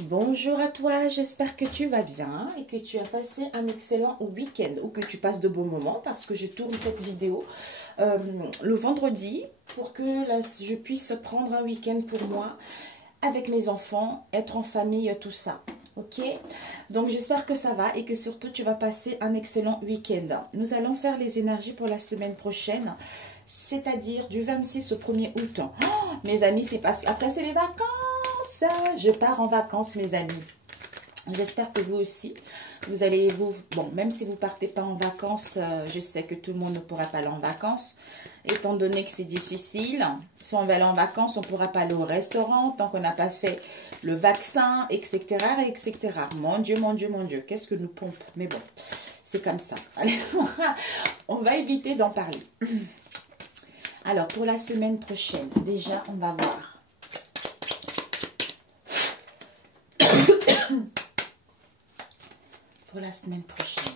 Bonjour à toi, j'espère que tu vas bien et que tu as passé un excellent week-end ou que tu passes de bons moments parce que je tourne cette vidéo le vendredi pour que je puisse prendre un week-end pour moi avec mes enfants, être en famille, tout ça. Ok, donc j'espère que ça va et que surtout tu vas passer un excellent week-end. Nous allons faire les énergies pour la semaine prochaine, c'est-à-dire du 26 au 1er août. Oh, mes amis, c'est parce qu'après c'est les vacances. Je pars en vacances, mes amis. J'espère que vous aussi, vous allez bon, même si vous partez pas en vacances, je sais que tout le monde ne pourra pas aller en vacances, étant donné que c'est difficile. Si on va aller en vacances, on ne pourra pas aller au restaurant tant qu'on n'a pas fait le vaccin, etc., etc. Mon Dieu, mon Dieu, mon Dieu, qu'est-ce que nous pompe. Mais bon, c'est comme ça. Allez, on va éviter d'en parler. Alors, pour la semaine prochaine, déjà, on va voir. Pour la semaine prochaine.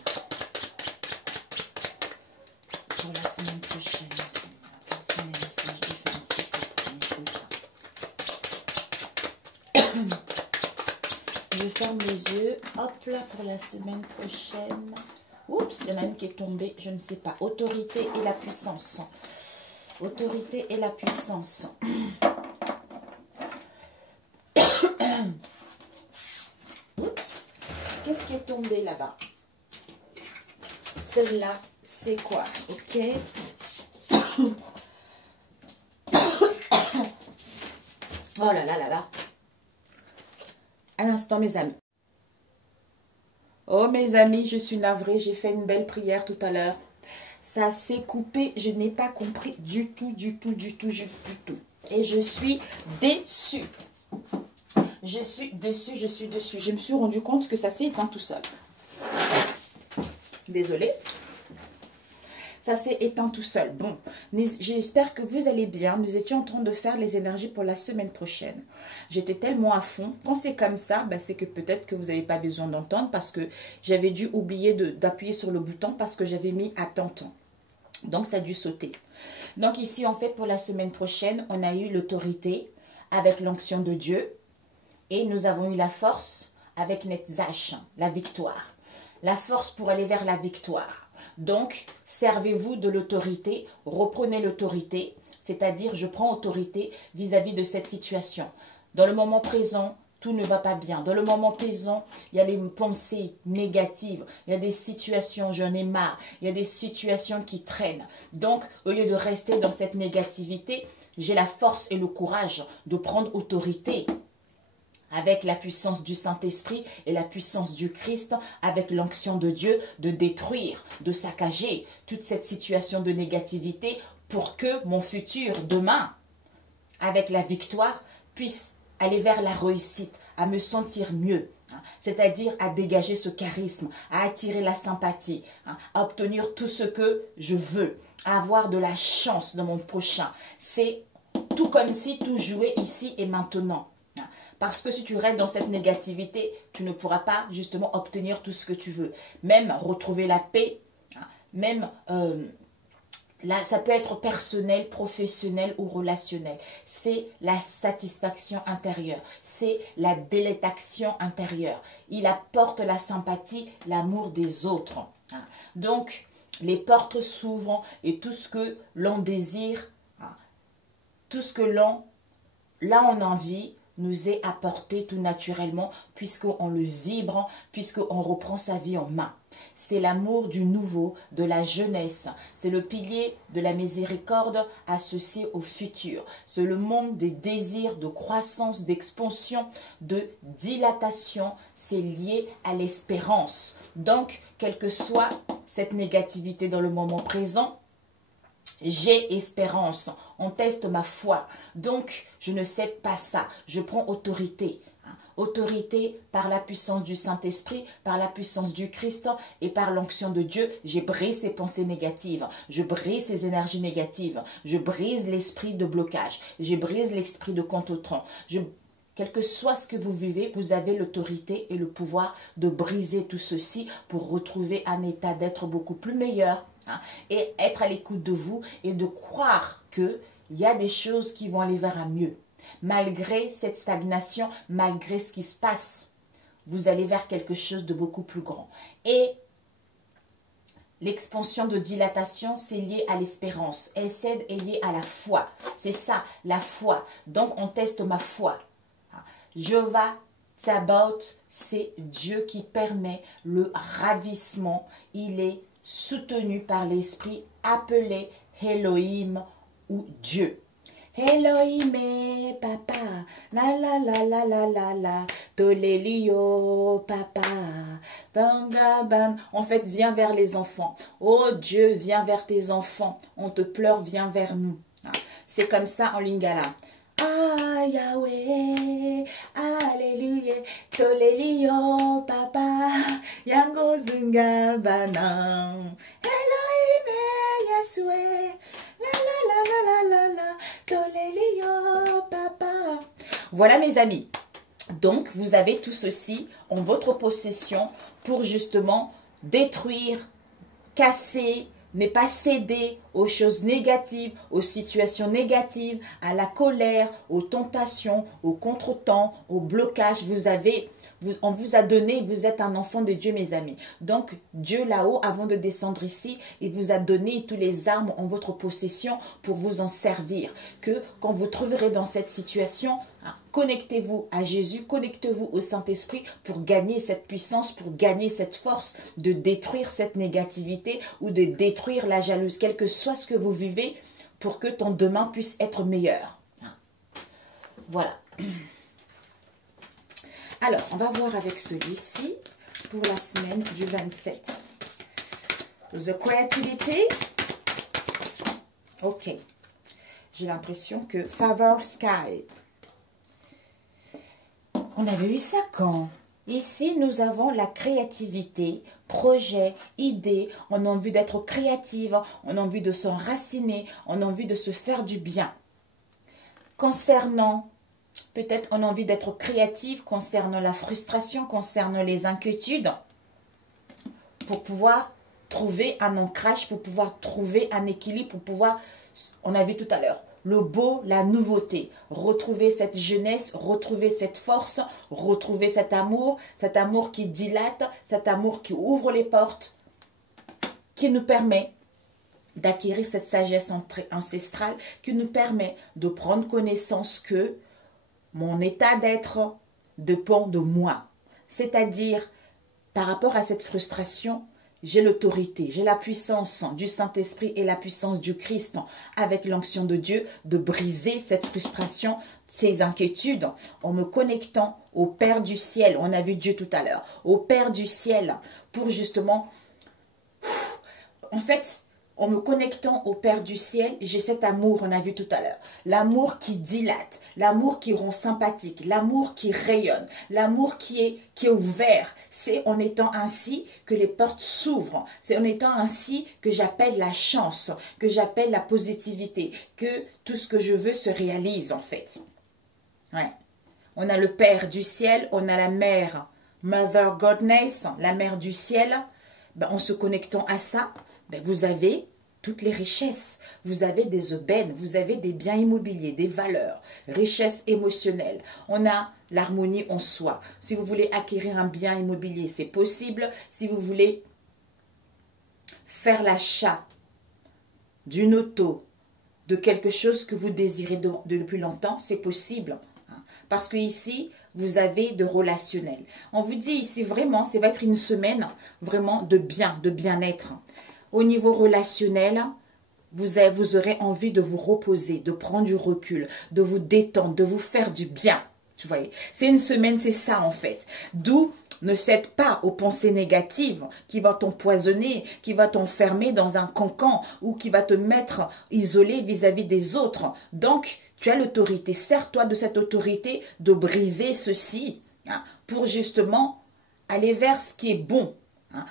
Pour la semaine prochaine. C'est mes messages de 26 au 1er août. Je ferme les yeux. Hop là, pour la semaine prochaine. Oups, il y en a une qui est tombée. Je ne sais pas. Autorité et la puissance. Autorité et la puissance. Qu'est-ce qui est tombé là-bas? Celle-là, c'est quoi? Ok. Oh là là là là. À l'instant, mes amis. Oh, mes amis, je suis navrée. J'ai fait une belle prière tout à l'heure. Ça s'est coupé. Je n'ai pas compris du tout, du tout, du tout, du tout. Et je suis déçue. Je suis déçue, je suis déçue. Je me suis rendu compte que ça s'est éteint tout seul. Désolée. Ça s'est éteint tout seul. Bon, j'espère que vous allez bien. Nous étions en train de faire les énergies pour la semaine prochaine. J'étais tellement à fond. Quand c'est comme ça, ben c'est que peut-être que vous n'avez pas besoin d'entendre parce que j'avais dû oublier d'appuyer sur le bouton parce que j'avais mis attends. Donc, ça a dû sauter. Donc, ici, en fait, pour la semaine prochaine, on a eu l'autorité avec l'onction de Dieu. Et nous avons eu la force avec Netzach, la victoire. La force pour aller vers la victoire. Donc, servez-vous de l'autorité, reprenez l'autorité, c'est-à-dire je prends autorité vis-à-vis de cette situation. Dans le moment présent, tout ne va pas bien. Dans le moment présent, il y a les pensées négatives, il y a des situations, j'en ai marre, il y a des situations qui traînent. Donc, au lieu de rester dans cette négativité, j'ai la force et le courage de prendre autorité avec la puissance du Saint-Esprit et la puissance du Christ, avec l'onction de Dieu, de détruire, de saccager toute cette situation de négativité pour que mon futur demain, avec la victoire, puisse aller vers la réussite, à me sentir mieux, c'est-à-dire à dégager ce charisme, à attirer la sympathie, à obtenir tout ce que je veux, à avoir de la chance dans mon prochain. C'est tout comme si tout jouait ici et maintenant. Parce que si tu restes dans cette négativité, tu ne pourras pas justement obtenir tout ce que tu veux. Même retrouver la paix, même là, ça peut être personnel, professionnel ou relationnel. C'est la satisfaction intérieure, c'est la délectation intérieure. Il apporte la sympathie, l'amour des autres. Donc, les portes s'ouvrent et tout ce que l'on désire, tout ce que l'on a envie, nous est apporté tout naturellement puisqu'on le vibre, puisqu'on reprend sa vie en main. C'est l'amour du nouveau, de la jeunesse. C'est le pilier de la miséricorde associé au futur. C'est le monde des désirs, de croissance, d'expansion, de dilatation. C'est lié à l'espérance. Donc, quelle que soit cette négativité dans le moment présent, j'ai espérance, on teste ma foi, donc je ne cède pas ça, je prends autorité. Autorité par la puissance du Saint-Esprit, par la puissance du Christ et par l'onction de Dieu. Je brise ces pensées négatives, je brise ces énergies négatives, je brise l'esprit de blocage, je brise l'esprit de contretemps. Quel que soit ce que vous vivez, vous avez l'autorité et le pouvoir de briser tout ceci pour retrouver un état d'être beaucoup plus meilleur. Et être à l'écoute de vous et de croire qu'il y a des choses qui vont aller vers un mieux. Malgré cette stagnation, malgré ce qui se passe, vous allez vers quelque chose de beaucoup plus grand. Et l'expansion de dilatation, c'est lié à l'espérance. Essed est lié à la foi. C'est ça, la foi. Donc, on teste ma foi. Jéhovah Tsabaoth, c'est Dieu qui permet le ravissement. Il est soutenu par l'esprit appelé Elohim ou Dieu. Elohim papa, la la la la la la la, tolelio papa, bangaban. En fait, viens vers les enfants. Oh Dieu, viens vers tes enfants. On te pleure, viens vers nous. C'est comme ça en lingala. Ah Yahweh, alléluia, tolelio papa, yango zungabana, Elohim Yahweh, la la la la la la, tolelio papa. Voilà mes amis. Donc vous avez tout ceci en votre possession pour justement détruire, casser, ne pas céder aux choses négatives, aux situations négatives, à la colère, aux tentations, aux contretemps, aux blocages. On vous a donné, vous êtes un enfant de Dieu, mes amis. Donc, Dieu là-haut, avant de descendre ici, il vous a donné toutes les armes en votre possession pour vous en servir. Que quand vous trouverez dans cette situation, connectez-vous à Jésus, connectez-vous au Saint-Esprit pour gagner cette puissance, pour gagner cette force de détruire cette négativité ou de détruire la jalousie, quel que soit ce que vous vivez, pour que ton demain puisse être meilleur. Voilà. Alors, on va voir avec celui-ci pour la semaine du 27. The Creativity. Ok. J'ai l'impression que Favor Sky. On avait eu ça quand? Ici, nous avons la créativité, projet, idée. On a envie d'être créative, on a envie de s'enraciner, on a envie de se faire du bien. Concernant, peut-être on a envie d'être créative concernant la frustration, concernant les inquiétudes, pour pouvoir trouver un ancrage, pour pouvoir trouver un équilibre, pour pouvoir, on a vu tout à l'heure, le beau, la nouveauté, retrouver cette jeunesse, retrouver cette force, retrouver cet amour qui dilate, cet amour qui ouvre les portes, qui nous permet d'acquérir cette sagesse ancestrale, qui nous permet de prendre connaissance que mon état d'être dépend de moi. C'est-à-dire, par rapport à cette frustration, j'ai l'autorité, j'ai la puissance du Saint-Esprit et la puissance du Christ avec l'onction de Dieu de briser cette frustration, ces inquiétudes en me connectant au Père du ciel. On a vu Dieu tout à l'heure, au Père du ciel pour justement, en fait, en me connectant au Père du ciel, j'ai cet amour, on a vu tout à l'heure. L'amour qui dilate, l'amour qui rend sympathique, l'amour qui rayonne, l'amour qui est ouvert. C'est en étant ainsi que les portes s'ouvrent. C'est en étant ainsi que j'appelle la chance, que j'appelle la positivité, que tout ce que je veux se réalise en fait. Ouais. On a le Père du ciel, on a la Mère, Mother Godness, la Mère du ciel. Ben, en se connectant à ça, ben, vous avez toutes les richesses, vous avez des aubaines, vous avez des biens immobiliers, des valeurs, richesses émotionnelles. On a l'harmonie en soi. Si vous voulez acquérir un bien immobilier, c'est possible. Si vous voulez faire l'achat d'une auto, de quelque chose que vous désirez depuis longtemps, c'est possible. Parce que ici, vous avez de relationnel. On vous dit ici vraiment, ça va être une semaine vraiment de bien-être. Au niveau relationnel, vous aurez envie de vous reposer, de prendre du recul, de vous détendre, de vous faire du bien. Vous voyez, c'est une semaine, c'est ça en fait. D'où ne cède pas aux pensées négatives qui vont t'empoisonner, qui vont t'enfermer dans un cancan ou qui va te mettre isolé vis-à-vis des autres. Donc, tu as l'autorité. Sers-toi de cette autorité de briser ceci pour justement aller vers ce qui est bon.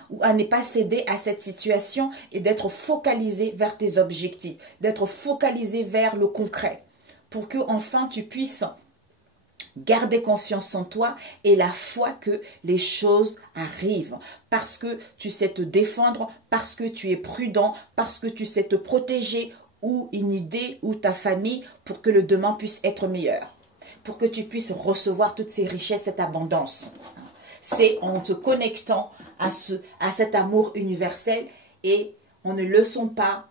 Ou à ne pas céder à cette situation et d'être focalisé vers tes objectifs, d'être focalisé vers le concret, pour que enfin tu puisses garder confiance en toi et la foi que les choses arrivent, parce que tu sais te défendre, parce que tu es prudent, parce que tu sais te protéger, ou une idée, ou ta famille, pour que le demain puisse être meilleur. pour que tu puisses recevoir toutes ces richesses, cette abondance. C'est en te connectant à cet amour universel et en ne laissant pas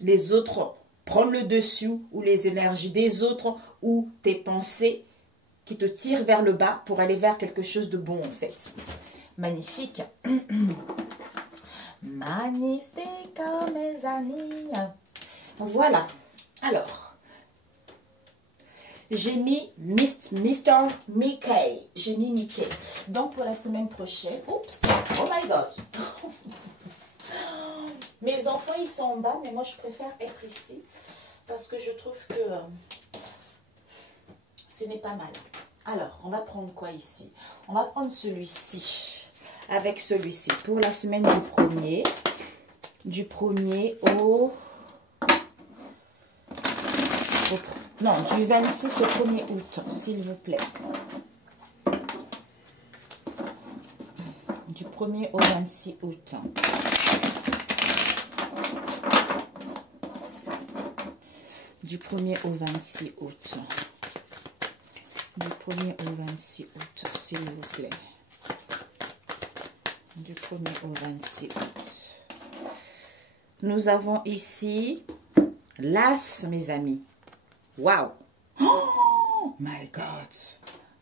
les autres prendre le dessus ou les énergies des autres ou tes pensées qui te tirent vers le bas pour aller vers quelque chose de bon en fait. Magnifique. Magnifique, mes amis. Voilà. Alors, j'ai mis Mr. Mickey. J'ai mis Mickey. Donc, pour la semaine prochaine... Oups. Oh my God. Mes enfants, ils sont en bas, mais moi, je préfère être ici. Parce que je trouve que ce n'est pas mal. Alors, on va prendre quoi ici? On va prendre celui-ci. Avec celui-ci. Pour la semaine du 1er au... Non, du 26 au 1er août, s'il vous plaît. Du 1er au 26 août. Du 1er au 26 août. Du 1er au 26 août, s'il vous plaît. Du 1er au 26 août. Nous avons ici l'As, mes amis. Wow! Oh my God!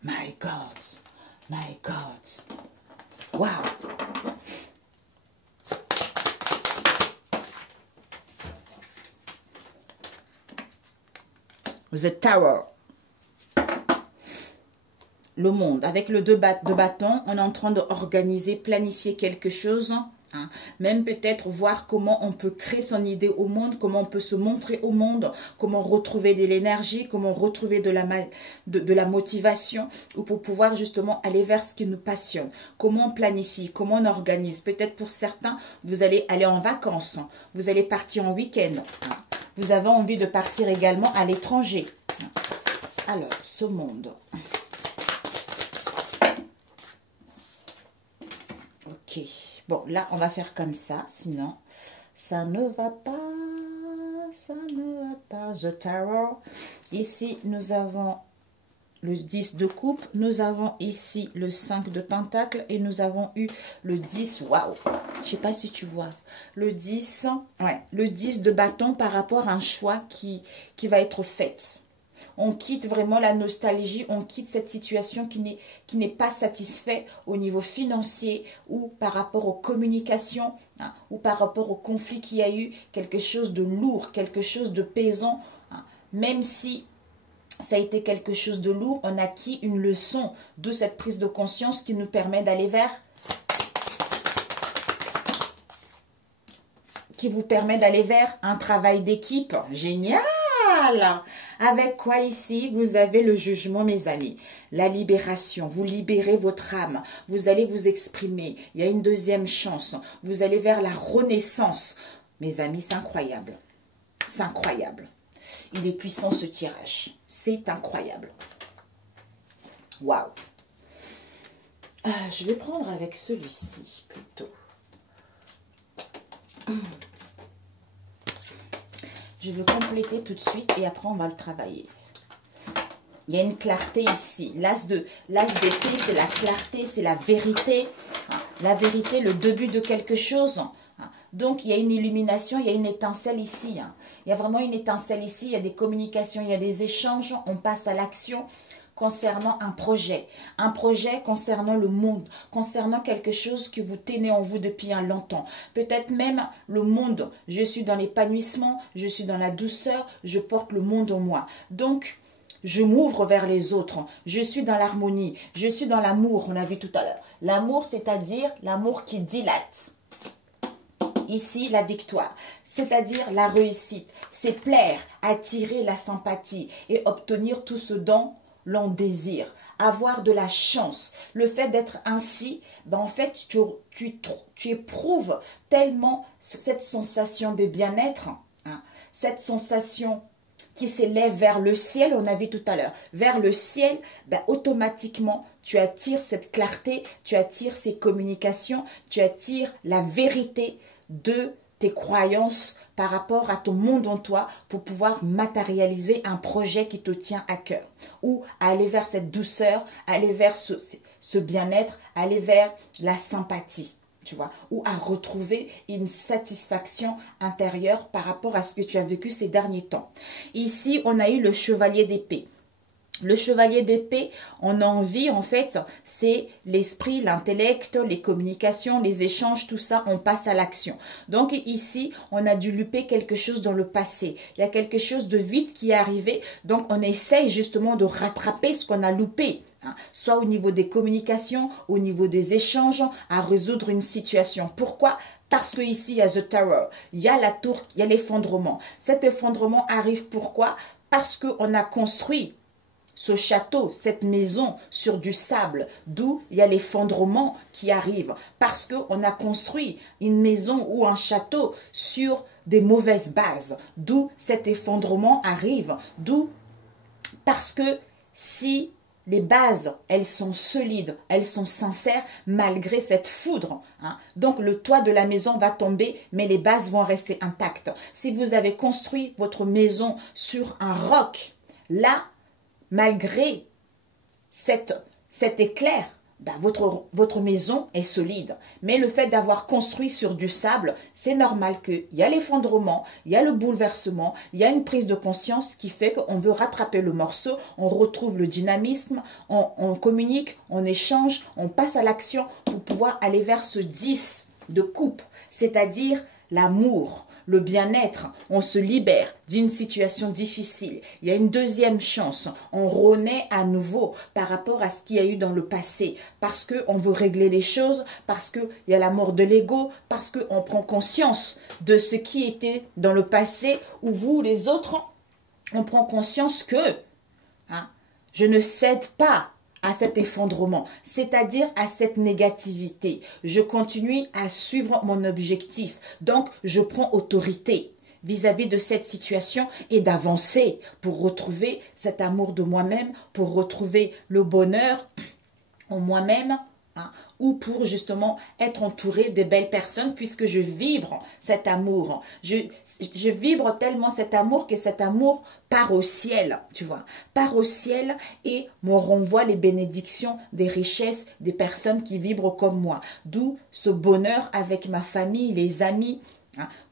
My God! My God! Wow! The Tower. Le monde. Avec le 2 bâtons, on est en train d'organiser, planifier quelque chose. Hein. Même peut-être voir comment on peut créer son idée au monde, comment on peut se montrer au monde, comment retrouver de l'énergie, comment retrouver de la motivation, ou pour pouvoir justement aller vers ce qui nous passionne. Comment on planifie, comment on organise. Peut-être pour certains, vous allez aller en vacances, hein. Vous allez partir en week-end. Hein. Vous avez envie de partir également à l'étranger. Hein. Alors, ce monde... Ok, bon, là, on va faire comme ça, sinon, ça ne va pas, ça ne va pas. The Tower. Ici, nous avons le 10 de coupe, nous avons ici le 5 de pentacle et nous avons eu le 10, waouh, je sais pas si tu vois, le 10, ouais, le 10 de bâton par rapport à un choix qui va être fait. On quitte vraiment la nostalgie, on quitte cette situation qui n'est pas satisfaite au niveau financier ou par rapport aux communications, hein, ou par rapport au conflit qu'il y a eu, quelque chose de lourd, quelque chose de pesant. Hein. Même si ça a été quelque chose de lourd, on a acquis une leçon de cette prise de conscience qui nous permet d'aller vers... qui vous permet d'aller vers un travail d'équipe. Génial! Avec quoi ici? Vous avez le jugement, mes amis. La libération. Vous libérez votre âme. Vous allez vous exprimer. Il y a une deuxième chance. Vous allez vers la renaissance. Mes amis, c'est incroyable. C'est incroyable. Il est puissant ce tirage. C'est incroyable. Waouh. Je vais prendre avec celui-ci plutôt. Je vais compléter tout de suite et après on va le travailler. Il y a une clarté ici. L'as d'épée, c'est la clarté, c'est la vérité. La vérité, le début de quelque chose. Donc il y a une illumination, il y a une étincelle ici. Il y a vraiment une étincelle ici, il y a des communications, il y a des échanges. On passe à l'action concernant un projet concernant le monde, concernant quelque chose que vous tenez en vous depuis un longtemps. Peut-être même le monde. Je suis dans l'épanouissement, je suis dans la douceur, je porte le monde en moi. Donc, je m'ouvre vers les autres. Je suis dans l'harmonie, je suis dans l'amour, on a vu tout à l'heure. L'amour, c'est-à-dire l'amour qui dilate. Ici, la victoire, c'est-à-dire la réussite. C'est plaire, attirer la sympathie et obtenir tout ce dont l'on désire, avoir de la chance. Le fait d'être ainsi, ben en fait, tu éprouves tellement cette sensation de bien-être, hein, cette sensation qui s'élève vers le ciel, on a vu tout à l'heure, vers le ciel, ben automatiquement, tu attires cette clarté, tu attires ces communications, tu attires la vérité de tes croyances par rapport à ton monde en toi pour pouvoir matérialiser un projet qui te tient à cœur. Ou aller vers cette douceur, aller vers ce bien-être, aller vers la sympathie. Tu vois, ou à retrouver une satisfaction intérieure par rapport à ce que tu as vécu ces derniers temps. Ici, on a eu le chevalier d'épée. Le chevalier d'épée, on a envie, en fait, c'est l'esprit, l'intellect, les communications, les échanges, tout ça, on passe à l'action. Donc ici, on a dû louper quelque chose dans le passé. Il y a quelque chose de vite qui est arrivé, donc on essaye justement de rattraper ce qu'on a loupé. Soit au niveau des communications, au niveau des échanges, à résoudre une situation. Pourquoi? Parce que ici il y a The Tower, il y a la tour, il y a l'effondrement. Cet effondrement arrive pourquoi? Parce qu'on a construit ce château, cette maison sur du sable, d'où il y a l'effondrement qui arrive. Parce qu'on a construit une maison ou un château sur des mauvaises bases, d'où cet effondrement arrive. D'où parce que si les bases, elles sont solides, elles sont sincères malgré cette foudre. Donc le toit de la maison va tomber, mais les bases vont rester intactes. Si vous avez construit votre maison sur un roc, là, malgré cet éclair, votre maison est solide. Mais le fait d'avoir construit sur du sable, c'est normal qu'il y a l'effondrement, il y a le bouleversement, il y a une prise de conscience qui fait qu'on veut rattraper le morceau, on retrouve le dynamisme, on communique, on échange, on passe à l'action pour pouvoir aller vers ce 10 de coupe, c'est-à-dire l'amour. Le bien-être, on se libère d'une situation difficile. Il y a une deuxième chance. On renaît à nouveau par rapport à ce qu'il y a eu dans le passé. Parce qu'on veut régler les choses, parce qu'il y a la mort de l'ego, parce qu'on prend conscience de ce qui était dans le passé, où vous, les autres, on prend conscience que je ne cède pas à cet effondrement, c'est-à-dire à cette négativité. Je continue à suivre mon objectif. Donc, je prends autorité vis-à-vis de cette situation et d'avancer pour retrouver cet amour de moi-même, pour retrouver le bonheur en moi-même, ou pour justement être entouré de belles personnes puisque je vibre cet amour. Je vibre tellement cet amour que cet amour part au ciel, tu vois, part au ciel et me renvoie les bénédictions des richesses des personnes qui vibrent comme moi. D'où ce bonheur avec ma famille, les amis,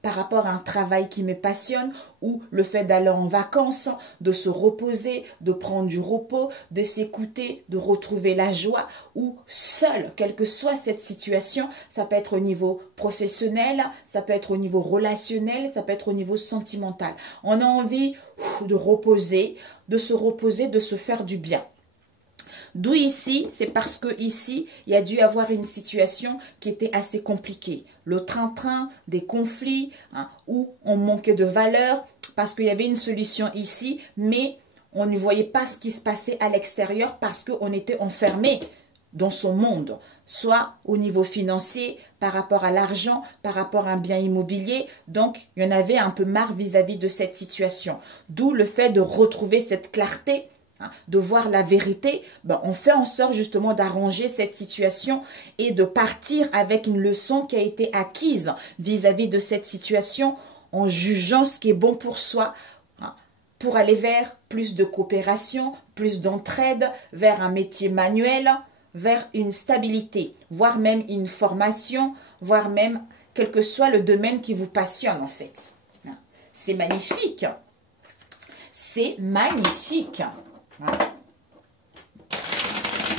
par rapport à un travail qui me passionne ou le fait d'aller en vacances, de se reposer, de prendre du repos, de s'écouter, de retrouver la joie ou seul, quelle que soit cette situation, ça peut être au niveau professionnel, ça peut être au niveau relationnel, ça peut être au niveau sentimental. On a envie de reposer, de se faire du bien. D'où ici, c'est parce que ici, il y a dû avoir une situation qui était assez compliquée. Le train-train, des conflits, où on manquait de valeur, parce qu'il y avait une solution ici, mais on ne voyait pas ce qui se passait à l'extérieur parce qu'on était enfermé dans son monde, soit au niveau financier, par rapport à l'argent, par rapport à un bien immobilier. Donc, il y en avait un peu marre vis-à-vis de cette situation. D'où le fait de retrouver cette clarté, de voir la vérité. On fait en sorte justement d'arranger cette situation et de partir avec une leçon qui a été acquise vis-à-vis de cette situation en jugeant ce qui est bon pour soi, pour aller vers plus de coopération, plus d'entraide, vers un métier manuel, vers une stabilité, voire même une formation, voire même quel que soit le domaine qui vous passionne en fait. C'est magnifique. C'est magnifique.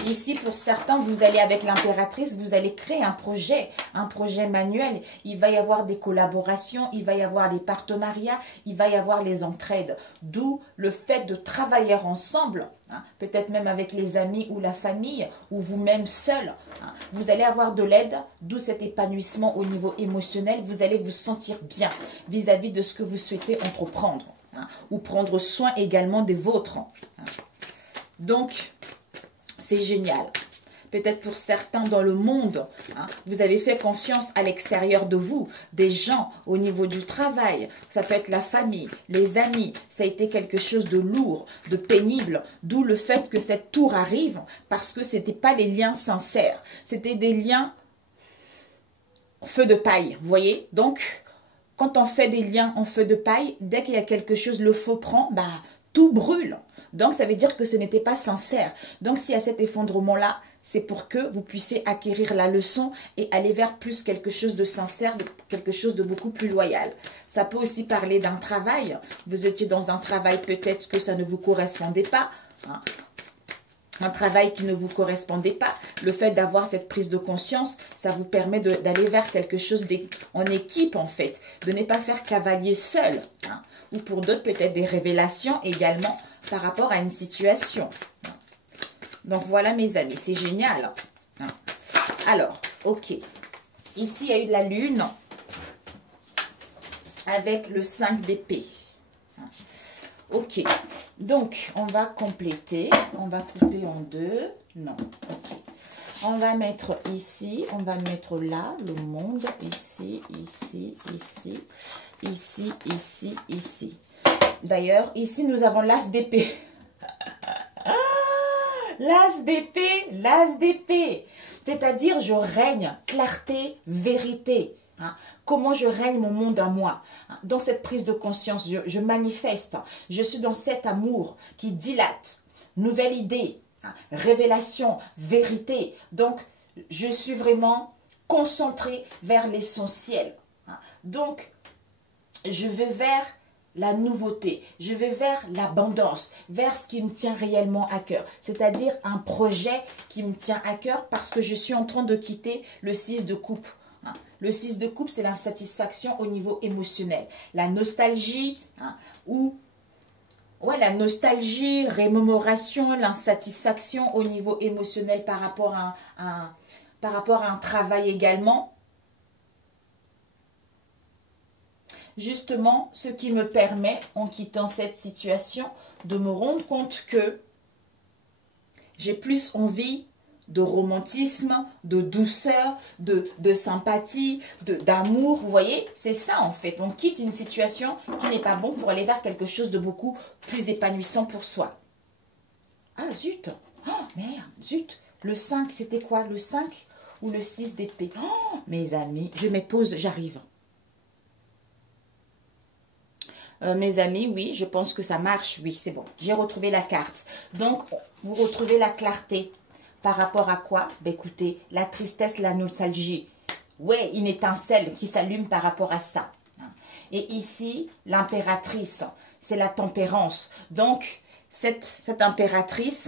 Ici, pour certains, vous allez avec l'impératrice, vous allez créer un projet manuel. Il va y avoir des collaborations, il va y avoir des partenariats, il va y avoir les entraides. D'où le fait de travailler ensemble, peut-être même avec les amis ou la famille, ou vous-même seul. Vous allez avoir de l'aide, d'où cet épanouissement au niveau émotionnel. Vous allez vous sentir bien vis-à-vis de ce que vous souhaitez entreprendre. Ou prendre soin également des vôtres. Donc, c'est génial. Peut-être pour certains dans le monde, vous avez fait confiance à l'extérieur de vous, des gens au niveau du travail, ça peut être la famille, les amis, ça a été quelque chose de lourd, de pénible, d'où le fait que cette tour arrive, parce que ce n'étaient pas des liens sincères, c'était des liens feu de paille, vous voyez. Donc, quand on fait des liens en feu de paille, dès qu'il y a quelque chose, le feu prend, bah, tout brûle. Donc, ça veut dire que ce n'était pas sincère. Donc, s'il y a cet effondrement-là, c'est pour que vous puissiez acquérir la leçon et aller vers plus quelque chose de sincère, quelque chose de beaucoup plus loyal. Ça peut aussi parler d'un travail. Vous étiez dans un travail, peut-être que ça ne vous correspondait pas. Hein. Un travail qui ne vous correspondait pas. Le fait d'avoir cette prise de conscience, ça vous permet d'aller vers quelque chose en équipe, en fait. De ne pas faire cavalier seul. Hein. Ou pour d'autres, peut-être des révélations également par rapport à une situation. Donc, voilà, mes amis. C'est génial. Hein. Alors, ok. Ici, il y a eu de la lune avec le 5 d'épée. Hein. Ok. Donc, on va compléter. On va couper en deux. Non. Ok. On va mettre ici. On va mettre là, le monde. Ici, ici, ici. Ici, ici, ici. D'ailleurs, ici, nous avons l'as d'épée. L'as d'épée, l'as d'épée. C'est-à-dire, je règne, clarté, vérité. Hein. Comment je règne mon monde à moi. Hein. Donc, cette prise de conscience, je manifeste. Je suis dans cet amour qui dilate. Nouvelle idée, hein. Révélation, vérité. Donc, je suis vraiment concentrée vers l'essentiel. Hein. Donc, je vais vers la nouveauté, je vais vers l'abondance, vers ce qui me tient réellement à cœur, c'est-à-dire un projet qui me tient à cœur parce que je suis en train de quitter le 6 de coupe. Le 6 de coupe, c'est l'insatisfaction au niveau émotionnel, la nostalgie, la nostalgie, rémémoration, l'insatisfaction au niveau émotionnel par rapport à un travail également. Justement, ce qui me permet, en quittant cette situation, de me rendre compte que j'ai plus envie de romantisme, de douceur, de sympathie, d'amour. Vous voyez, c'est ça en fait. On quitte une situation qui n'est pas bonne pour aller vers quelque chose de beaucoup plus épanouissant pour soi. Ah zut! Oh merde, zut! Le 5, c'était quoi? Le 5 ou le 6 d'épée? Oh mes amis, je me pose, j'arrive. Mes amis, oui, je pense que ça marche. Oui, c'est bon. J'ai retrouvé la carte. Donc, vous retrouvez la clarté. Par rapport à quoi? Ben, écoutez, la tristesse, la nostalgie. Ouais, une étincelle qui s'allume par rapport à ça. Et ici, l'impératrice, c'est la tempérance. Donc, cette impératrice,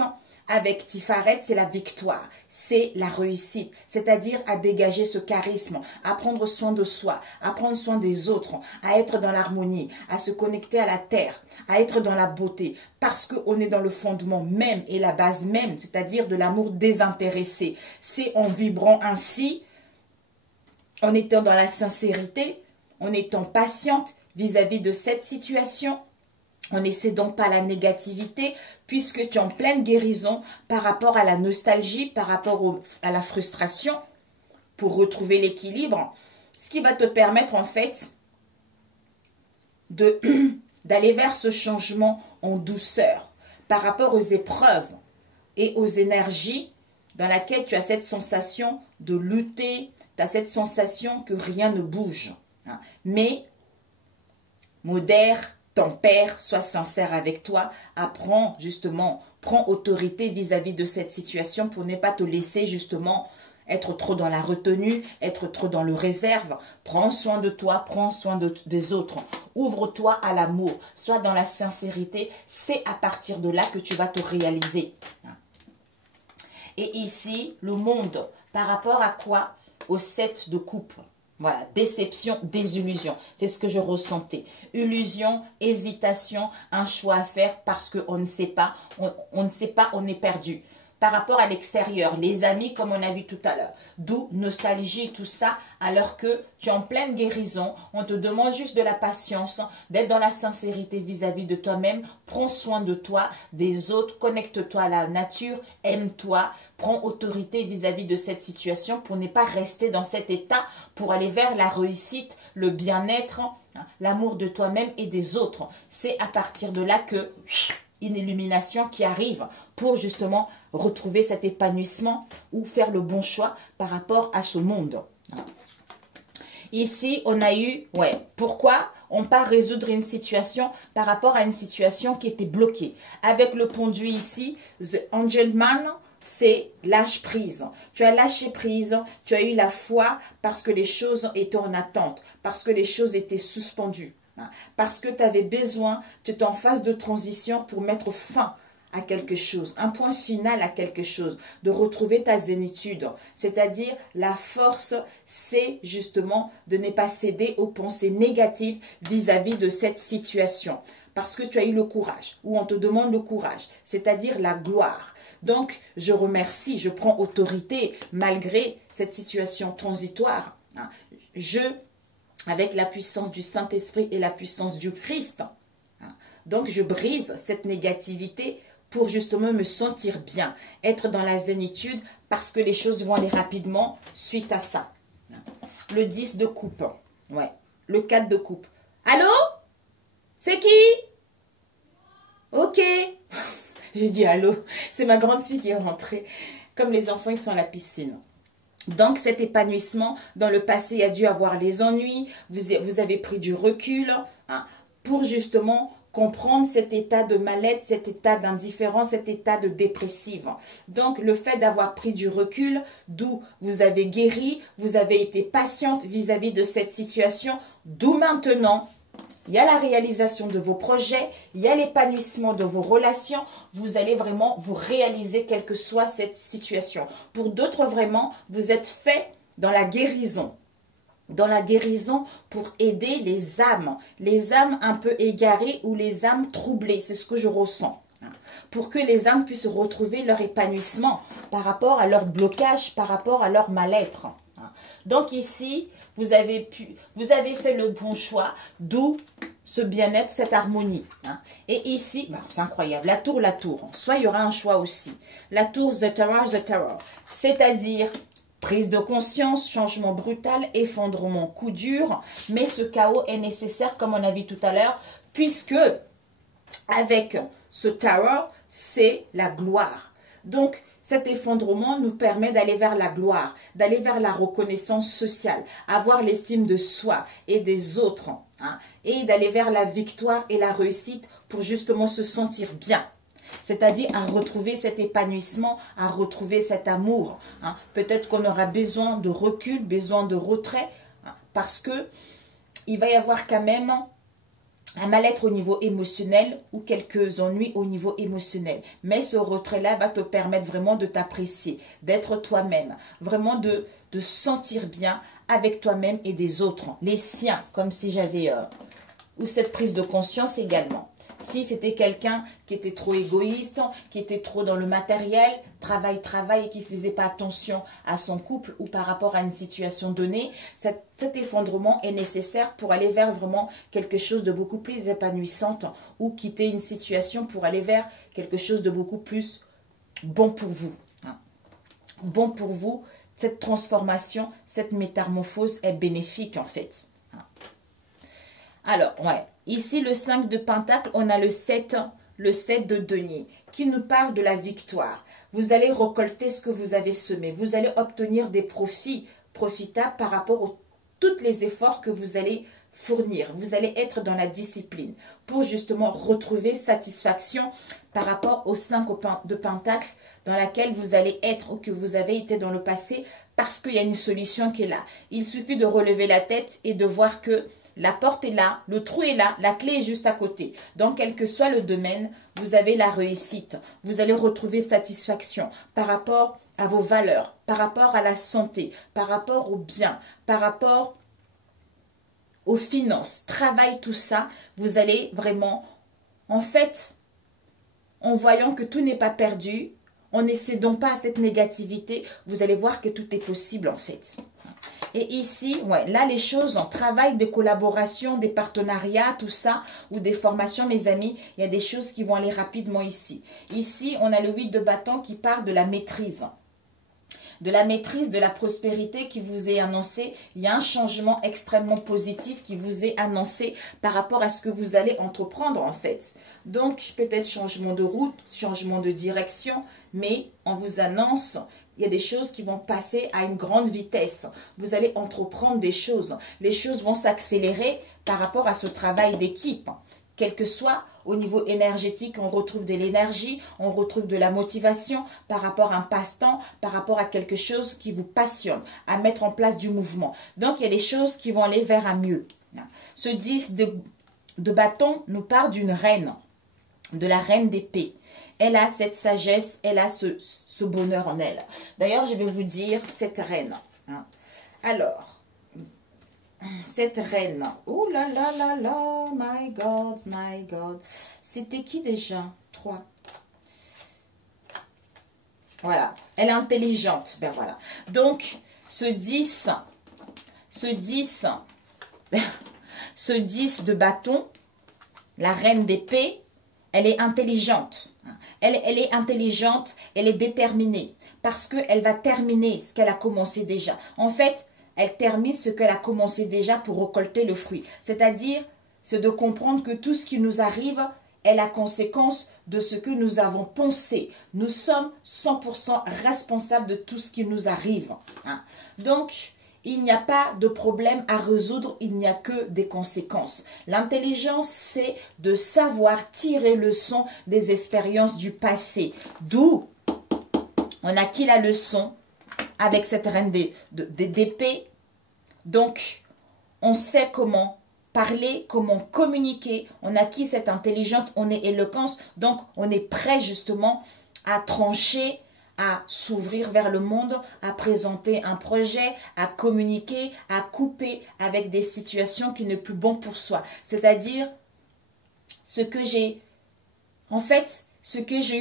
avec Tifaret, c'est la victoire, c'est la réussite, c'est-à-dire à dégager ce charisme, à prendre soin de soi, à prendre soin des autres, à être dans l'harmonie, à se connecter à la terre, à être dans la beauté, parce qu'on est dans le fondement même et la base même, c'est-à-dire de l'amour désintéressé. C'est en vibrant ainsi, en étant dans la sincérité, en étant patiente vis-à-vis de cette situation, en n'essayant pas la négativité, puisque tu es en pleine guérison par rapport à la nostalgie, par rapport à la frustration, pour retrouver l'équilibre, ce qui va te permettre en fait d'aller vers ce changement en douceur, par rapport aux épreuves et aux énergies dans laquelle tu as cette sensation de lutter, tu as cette sensation que rien ne bouge. Hein. Mais, modère, tempère, sois sincère avec toi, apprends justement, prends autorité vis-à-vis de cette situation pour ne pas te laisser justement être trop dans la retenue, être trop dans le réserve. Prends soin de toi, prends soin des autres. Ouvre-toi à l'amour, sois dans la sincérité. C'est à partir de là que tu vas te réaliser. Et ici, le monde, par rapport à quoi? Au 7 de coupe. Voilà, déception, désillusion. C'est ce que je ressentais. Illusion, hésitation, un choix à faire parce qu'on ne sait pas. On ne sait pas, on est perdu. Par rapport à l'extérieur, les amis, comme on a vu tout à l'heure. D'où nostalgie, tout ça, alors que tu es en pleine guérison. On te demande juste de la patience, d'être dans la sincérité vis-à-vis de toi-même. Prends soin de toi, des autres, connecte-toi à la nature, aime-toi. Prends autorité vis-à-vis de cette situation pour ne pas rester dans cet état, pour aller vers la réussite, le bien-être, l'amour de toi-même et des autres. C'est à partir de là que une illumination qui arrive pour justement retrouver cet épanouissement ou faire le bon choix par rapport à ce monde. Ici, on a eu, pourquoi on part résoudre une situation par rapport à une situation qui était bloquée. Avec le pendu ici, The Angel Man, c'est lâche prise. Tu as lâché prise, tu as eu la foi parce que les choses étaient en attente, parce que les choses étaient suspendues, parce que tu avais besoin, tu étais en phase de transition pour mettre fin à quelque chose, un point final à quelque chose, de retrouver ta zénitude. C'est-à-dire, la force, c'est justement de ne pas céder aux pensées négatives vis-à-vis de cette situation. Parce que tu as eu le courage, ou on te demande le courage, c'est-à-dire la gloire. Donc, je remercie, je prends autorité malgré cette situation transitoire. Avec la puissance du Saint-Esprit et la puissance du Christ. Donc, je brise cette négativité pour justement me sentir bien, être dans la zénitude parce que les choses vont aller rapidement suite à ça. Le 10 de coupe, le 4 de coupe. Allô? C'est qui? Ok. J'ai dit allô. C'est ma grande fille qui est rentrée. Comme les enfants, ils sont à la piscine. Donc, cet épanouissement, dans le passé, il y a dû avoir les ennuis. Vous avez pris du recul pour justement comprendre cet état de mal-être, cet état d'indifférence, cet état de dépressive. Donc, le fait d'avoir pris du recul, d'où vous avez guéri, vous avez été patiente vis-à-vis de cette situation, d'où maintenant, il y a la réalisation de vos projets, il y a l'épanouissement de vos relations, vous allez vraiment vous réaliser quelle que soit cette situation. Pour d'autres, vraiment, vous êtes fait dans la guérison. Dans la guérison pour aider les âmes un peu égarées ou les âmes troublées. C'est ce que je ressens. Pour que les âmes puissent retrouver leur épanouissement par rapport à leur blocage, par rapport à leur mal-être. Donc ici, vous avez fait le bon choix, d'où ce bien-être, cette harmonie. Et ici, c'est incroyable, la tour. Soit il y aura un choix aussi. La tour, the tower. C'est-à-dire prise de conscience, changement brutal, effondrement, coup dur. Mais ce chaos est nécessaire, comme on a vu tout à l'heure, puisque avec ce tower, c'est la gloire. Donc, cet effondrement nous permet d'aller vers la gloire, d'aller vers la reconnaissance sociale, avoir l'estime de soi et des autres, et d'aller vers la victoire et la réussite pour justement se sentir bien. C'est-à-dire à retrouver cet épanouissement, à retrouver cet amour. Peut-être qu'on aura besoin de recul, besoin de retrait, parce que il va y avoir quand même un mal-être au niveau émotionnel ou quelques ennuis au niveau émotionnel. Mais ce retrait-là va te permettre vraiment de t'apprécier, d'être toi-même, vraiment de sentir bien avec toi-même et des autres, les siens, comme si j'avais, ou cette prise de conscience également. Si c'était quelqu'un qui était trop égoïste, qui était trop dans le matériel, travail, et qui ne faisait pas attention à son couple ou par rapport à une situation donnée, cet effondrement est nécessaire pour aller vers vraiment quelque chose de beaucoup plus épanouissant ou quitter une situation pour aller vers quelque chose de beaucoup plus bon pour vous. Bon pour vous, cette transformation, cette métamorphose est bénéfique en fait. Alors, ici, le 5 de Pentacle, on a le 7 de denier, qui nous parle de la victoire. Vous allez récolter ce que vous avez semé. Vous allez obtenir des profits profitables par rapport à tous les efforts que vous allez fournir. Vous allez être dans la discipline pour justement retrouver satisfaction par rapport au 5 de Pentacle dans laquelle vous allez être ou que vous avez été dans le passé parce qu'il y a une solution qui est là. Il suffit de relever la tête et de voir que la porte est là, le trou est là, la clé est juste à côté. Donc, quel que soit le domaine, vous avez la réussite. Vous allez retrouver satisfaction par rapport à vos valeurs, par rapport à la santé, par rapport au bien, par rapport aux finances, travail, tout ça. Vous allez vraiment, en fait, en voyant que tout n'est pas perdu, en ne cédant pas à cette négativité, vous allez voir que tout est possible en fait. Et ici, là les choses en travail, des collaborations, des partenariats, tout ça, ou des formations, mes amis, il y a des choses qui vont aller rapidement ici. Ici, on a le 8 de bâton qui parle de la maîtrise. De la maîtrise, de la prospérité qui vous est annoncée. Il y a un changement extrêmement positif qui vous est annoncé par rapport à ce que vous allez entreprendre en fait. Donc, peut-être changement de route, changement de direction, mais on vous annonce il y a des choses qui vont passer à une grande vitesse. Vous allez entreprendre des choses. Les choses vont s'accélérer par rapport à ce travail d'équipe. Quel que soit au niveau énergétique, on retrouve de l'énergie, on retrouve de la motivation par rapport à un passe-temps, par rapport à quelque chose qui vous passionne, à mettre en place du mouvement. Donc, il y a des choses qui vont aller vers un mieux. Ce 10 de bâton nous parle d'une reine, de la reine d'épée. Elle a cette sagesse, elle a ce bonheur en elle. D'ailleurs, je vais vous dire cette reine. Alors, cette reine, oh là là là là, my God, my God. C'était qui déjà? 3. Voilà, elle est intelligente. Ben voilà. Donc, ce 10 de bâton, la reine d'épée, elle est intelligente. Elle est intelligente, elle est déterminée. Parce qu'elle va terminer ce qu'elle a commencé déjà. En fait, elle termine ce qu'elle a commencé déjà pour récolter le fruit. C'est-à-dire, c'est de comprendre que tout ce qui nous arrive est la conséquence de ce que nous avons pensé. Nous sommes 100% responsables de tout ce qui nous arrive. Donc, il n'y a pas de problème à résoudre, il n'y a que des conséquences. L'intelligence, c'est de savoir tirer leçon des expériences du passé. D'où on a acquis la leçon avec cette reine d'épée. Donc, on sait comment parler, comment communiquer. On a acquis cette intelligence, on est éloquence. Donc, on est prêt justement à trancher, à s'ouvrir vers le monde, à présenter un projet, à communiquer, à couper avec des situations qui n'est plus bon pour soi. C'est-à-dire, ce que j'ai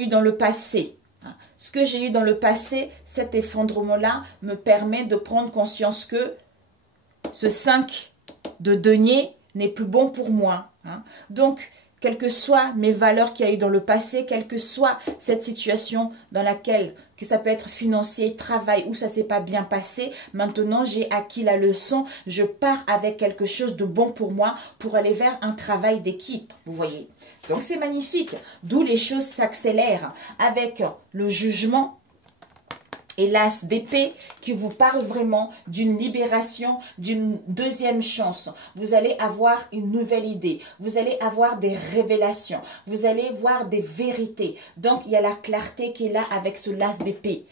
eu dans le passé. Ce que j'ai eu dans le passé, cet effondrement-là me permet de prendre conscience que ce 5 de denier n'est plus bon pour moi. Donc, quelles que soient mes valeurs qu'il y a eu dans le passé, quelle que soit cette situation dans laquelle, que ça peut être financier, travail, où ça ne s'est pas bien passé, maintenant j'ai acquis la leçon, je pars avec quelque chose de bon pour moi pour aller vers un travail d'équipe, vous voyez. Donc c'est magnifique, d'où les choses s'accélèrent avec le jugement et l'as d'épée qui vous parle vraiment d'une libération, d'une deuxième chance. Vous allez avoir une nouvelle idée. Vous allez avoir des révélations. Vous allez voir des vérités. Donc, il y a la clarté qui est là avec ce l'as d'épée.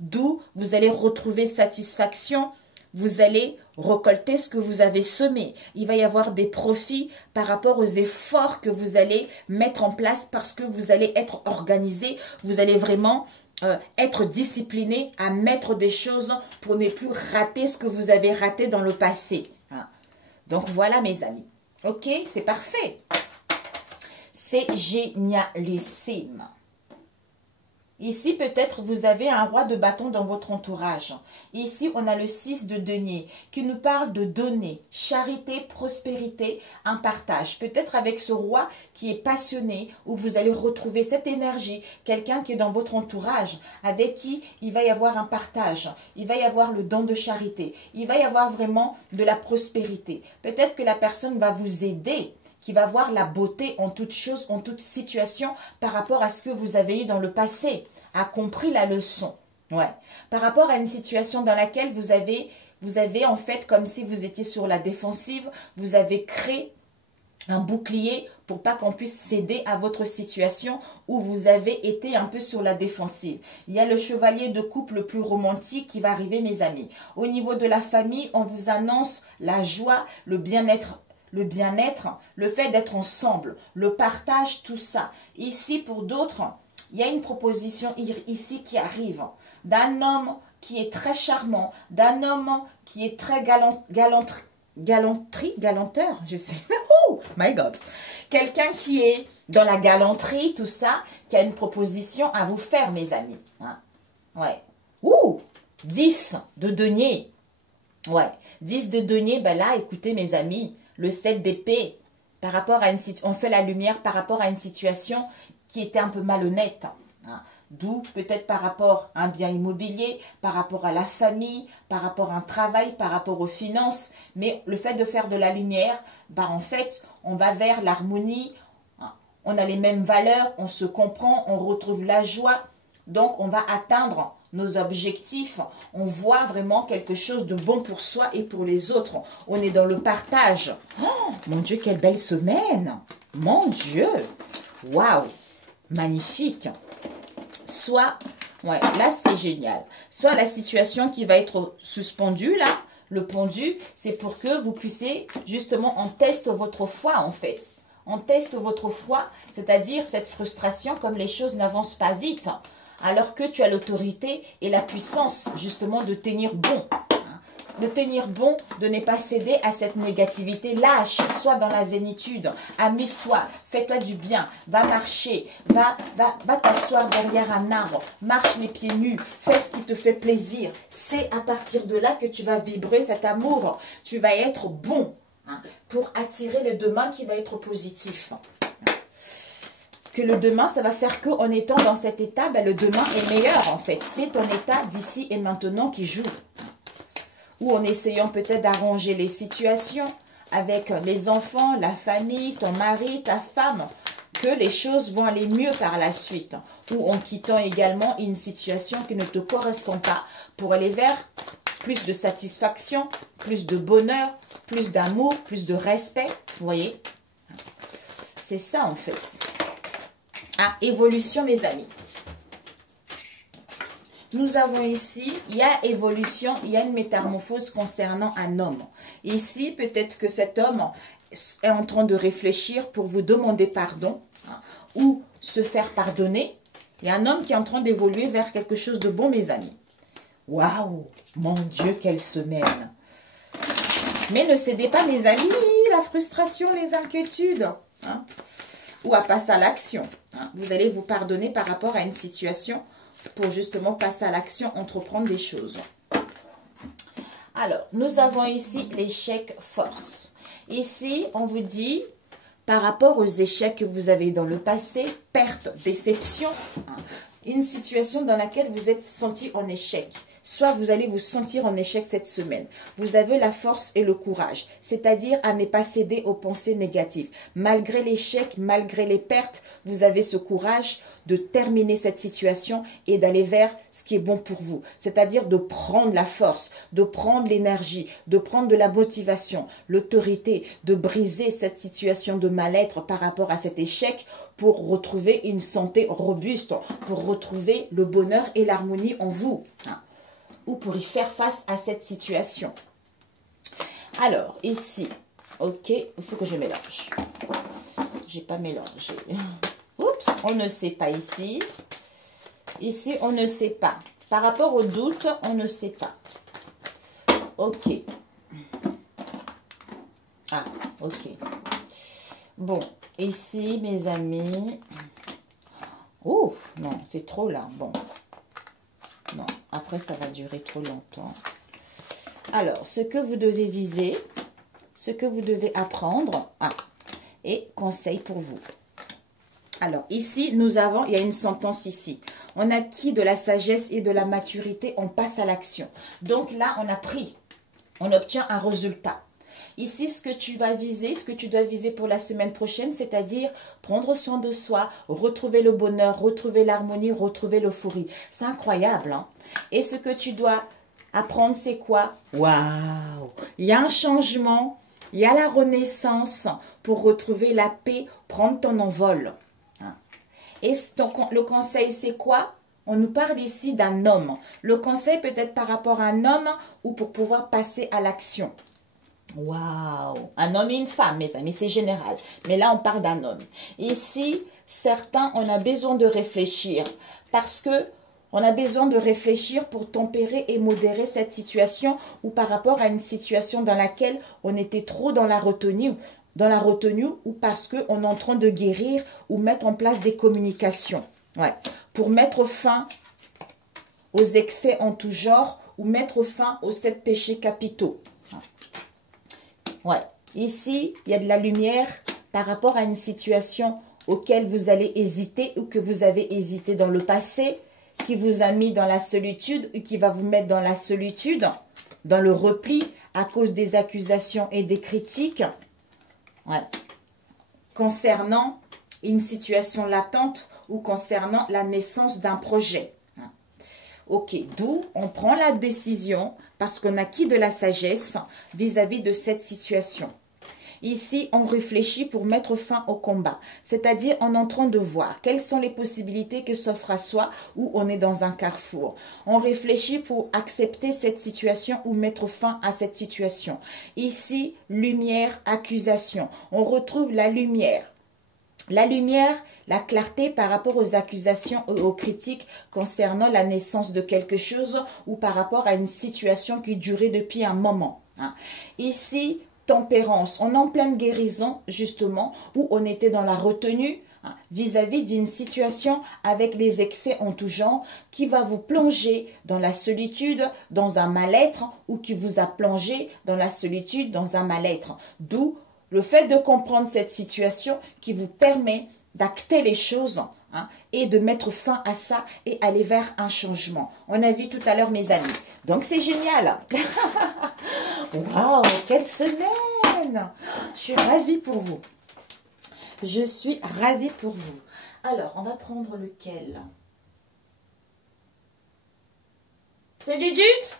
D'où vous allez retrouver satisfaction. Vous allez récolter ce que vous avez semé. Il va y avoir des profits par rapport aux efforts que vous allez mettre en place parce que vous allez être organisé. Vous allez vraiment être discipliné à mettre des choses pour ne plus rater ce que vous avez raté dans le passé. Donc voilà mes amis. Ok, c'est parfait. C'est génialissime. Ici, peut-être, vous avez un roi de bâton dans votre entourage. Ici, on a le 6 de denier qui nous parle de donner, charité, prospérité, un partage. Peut-être avec ce roi qui est passionné, où vous allez retrouver cette énergie, quelqu'un qui est dans votre entourage, avec qui il va y avoir un partage, il va y avoir le don de charité, il va y avoir vraiment de la prospérité. Peut-être que la personne va vous aider, qui va voir la beauté en toute chose, en toute situation par rapport à ce que vous avez eu dans le passé, a compris la leçon. Ouais. Par rapport à une situation dans laquelle vous avez en fait comme si vous étiez sur la défensive, vous avez créé un bouclier pour pas qu'on puisse céder à votre situation où vous avez été un peu sur la défensive. Il y a le chevalier de coupe le plus romantique qui va arriver mes amis. Au niveau de la famille, on vous annonce la joie, le bien-être, le fait d'être ensemble, le partage, tout ça. Ici, pour d'autres, il y a une proposition ici qui arrive d'un homme qui est très charmant, d'un homme qui est très galanteur, je sais. Oh my God. Quelqu'un qui est dans la galanterie, tout ça, qui a une proposition à vous faire, mes amis. Ouais. Ouh, 10 de denier. Ouais, 10 de denier, ben là, écoutez, mes amis, le 7 d'épée, par rapport à une situation, on fait la lumière par rapport à une situation qui était un peu malhonnête. D'où peut-être par rapport à un bien immobilier, par rapport à la famille, par rapport à un travail, par rapport aux finances. Mais le fait de faire de la lumière, ben en fait, on va vers l'harmonie, on a les mêmes valeurs, on se comprend, on retrouve la joie. Donc, on va atteindre nos objectifs. On voit vraiment quelque chose de bon pour soi et pour les autres. On est dans le partage. Oh, mon Dieu, quelle belle semaine. Mon Dieu. Waouh. Magnifique. Soit, ouais, là c'est génial. Soit la situation qui va être suspendue, là, le pendu, c'est pour que vous puissiez, justement, on teste votre foi, en fait. On teste votre foi, c'est-à-dire cette frustration, comme les choses n'avancent pas vite, alors que tu as l'autorité et la puissance, justement, de tenir bon. De tenir bon, de ne pas céder à cette négativité. Lâche, sois dans la zénitude, amuse-toi, fais-toi du bien, va marcher, va t'asseoir derrière un arbre, marche les pieds nus, fais ce qui te fait plaisir. C'est à partir de là que tu vas vibrer cet amour, tu vas être bon pour attirer le demain qui va être positif. Que le demain, ça va faire qu'en étant dans cet état, ben, le demain est meilleur en fait. C'est ton état d'ici et maintenant qui joue. Ou en essayant peut-être d'arranger les situations avec les enfants, la famille, ton mari, ta femme, que les choses vont aller mieux par la suite. Ou en quittant également une situation qui ne te correspond pas pour aller vers plus de satisfaction, plus de bonheur, plus d'amour, plus de respect. Vous voyez? C'est ça en fait. Ah, évolution mes amis. Nous avons ici, il y a évolution, il y a une métamorphose concernant un homme. Ici, peut-être que cet homme est en train de réfléchir pour vous demander pardon ou se faire pardonner. Il y a un homme qui est en train d'évoluer vers quelque chose de bon, mes amis. Waouh, mon Dieu, quelle semaine. Mais ne cédez pas, mes amis, la frustration, les inquiétudes. Ou à passer à l'action. Vous allez vous pardonner par rapport à une situation pour justement passer à l'action, entreprendre des choses. Alors, nous avons ici l'échec force. Ici, on vous dit, par rapport aux échecs que vous avez dans le passé, perte, déception, une situation dans laquelle vous êtes senti en échec. Soit vous allez vous sentir en échec cette semaine. Vous avez la force et le courage, c'est-à-dire à ne pas céder aux pensées négatives. Malgré l'échec, malgré les pertes, vous avez ce courage de terminer cette situation et d'aller vers ce qui est bon pour vous. C'est-à-dire de prendre la force, de prendre l'énergie, de prendre de la motivation, l'autorité, de briser cette situation de mal-être par rapport à cet échec pour retrouver une santé robuste, pour retrouver le bonheur et l'harmonie en vous. Ou pour y faire face à cette situation. Alors, ici, ok, il faut que je mélange. J'ai pas mélangé. Oups, on ne sait pas ici. Ici, on ne sait pas. Par rapport au doute, on ne sait pas. Ok. Ah, ok. Bon, ici, mes amis. Oh, non, c'est trop là. Bon. Non, après, ça va durer trop longtemps. Alors, ce que vous devez viser, ce que vous devez apprendre, et conseil pour vous. Alors, ici, nous avons, il y a une sentence ici. On acquis de la sagesse et de la maturité, on passe à l'action. Donc là, on a pris, on obtient un résultat. Ici, ce que tu vas viser, ce que tu dois viser pour la semaine prochaine, c'est-à-dire prendre soin de soi, retrouver le bonheur, retrouver l'harmonie, retrouver l'euphorie. C'est incroyable, hein? Et ce que tu dois apprendre, c'est quoi? Waouh! Il y a un changement, il y a la renaissance pour retrouver la paix, prendre ton envol. Et donc, le conseil, c'est quoi? On nous parle ici d'un homme. Le conseil peut être par rapport à un homme ou pour pouvoir passer à l'action. Waouh! Un homme et une femme, mes amis, c'est général. Mais là, on parle d'un homme. Ici, certains, on a besoin de réfléchir parce que on a besoin de réfléchir pour tempérer et modérer cette situation ou par rapport à une situation dans laquelle on était trop dans la retenue ou parce qu'on est en train de guérir ou mettre en place des communications. Ouais. Pour mettre fin aux excès en tout genre ou mettre fin aux 7 péchés capitaux. Ouais. Ici, il y a de la lumière par rapport à une situation auquel vous allez hésiter ou que vous avez hésité dans le passé, qui vous a mis dans la solitude ou qui va vous mettre dans la solitude, dans le repli à cause des accusations et des critiques. Ouais. Concernant une situation latente ou concernant la naissance d'un projet. Ok, d'où on prend la décision parce qu'on a acquis de la sagesse vis-à-vis de cette situation. Ici, on réfléchit pour mettre fin au combat, c'est-à-dire en entrant de voir quelles sont les possibilités que s'offrent à soi ou on est dans un carrefour. On réfléchit pour accepter cette situation ou mettre fin à cette situation. Ici, lumière, accusation. On retrouve la lumière. La lumière, la clarté par rapport aux accusations et aux critiques concernant la naissance de quelque chose ou par rapport à une situation qui durait depuis un moment. Ici, tempérance, on est en pleine guérison justement où on était dans la retenue vis-à-vis d'une situation avec les excès en tout genre qui va vous plonger dans la solitude, dans un mal-être ou qui vous a plongé dans la solitude, dans un mal-être. D'où le fait de comprendre cette situation qui vous permet d'acter les choses et de mettre fin à ça et aller vers un changement. On a vu tout à l'heure mes amis. Donc c'est génial. Waouh, quelle semaine! Je suis ravie pour vous. Je suis ravie pour vous. Alors, on va prendre lequel? C'est Judith?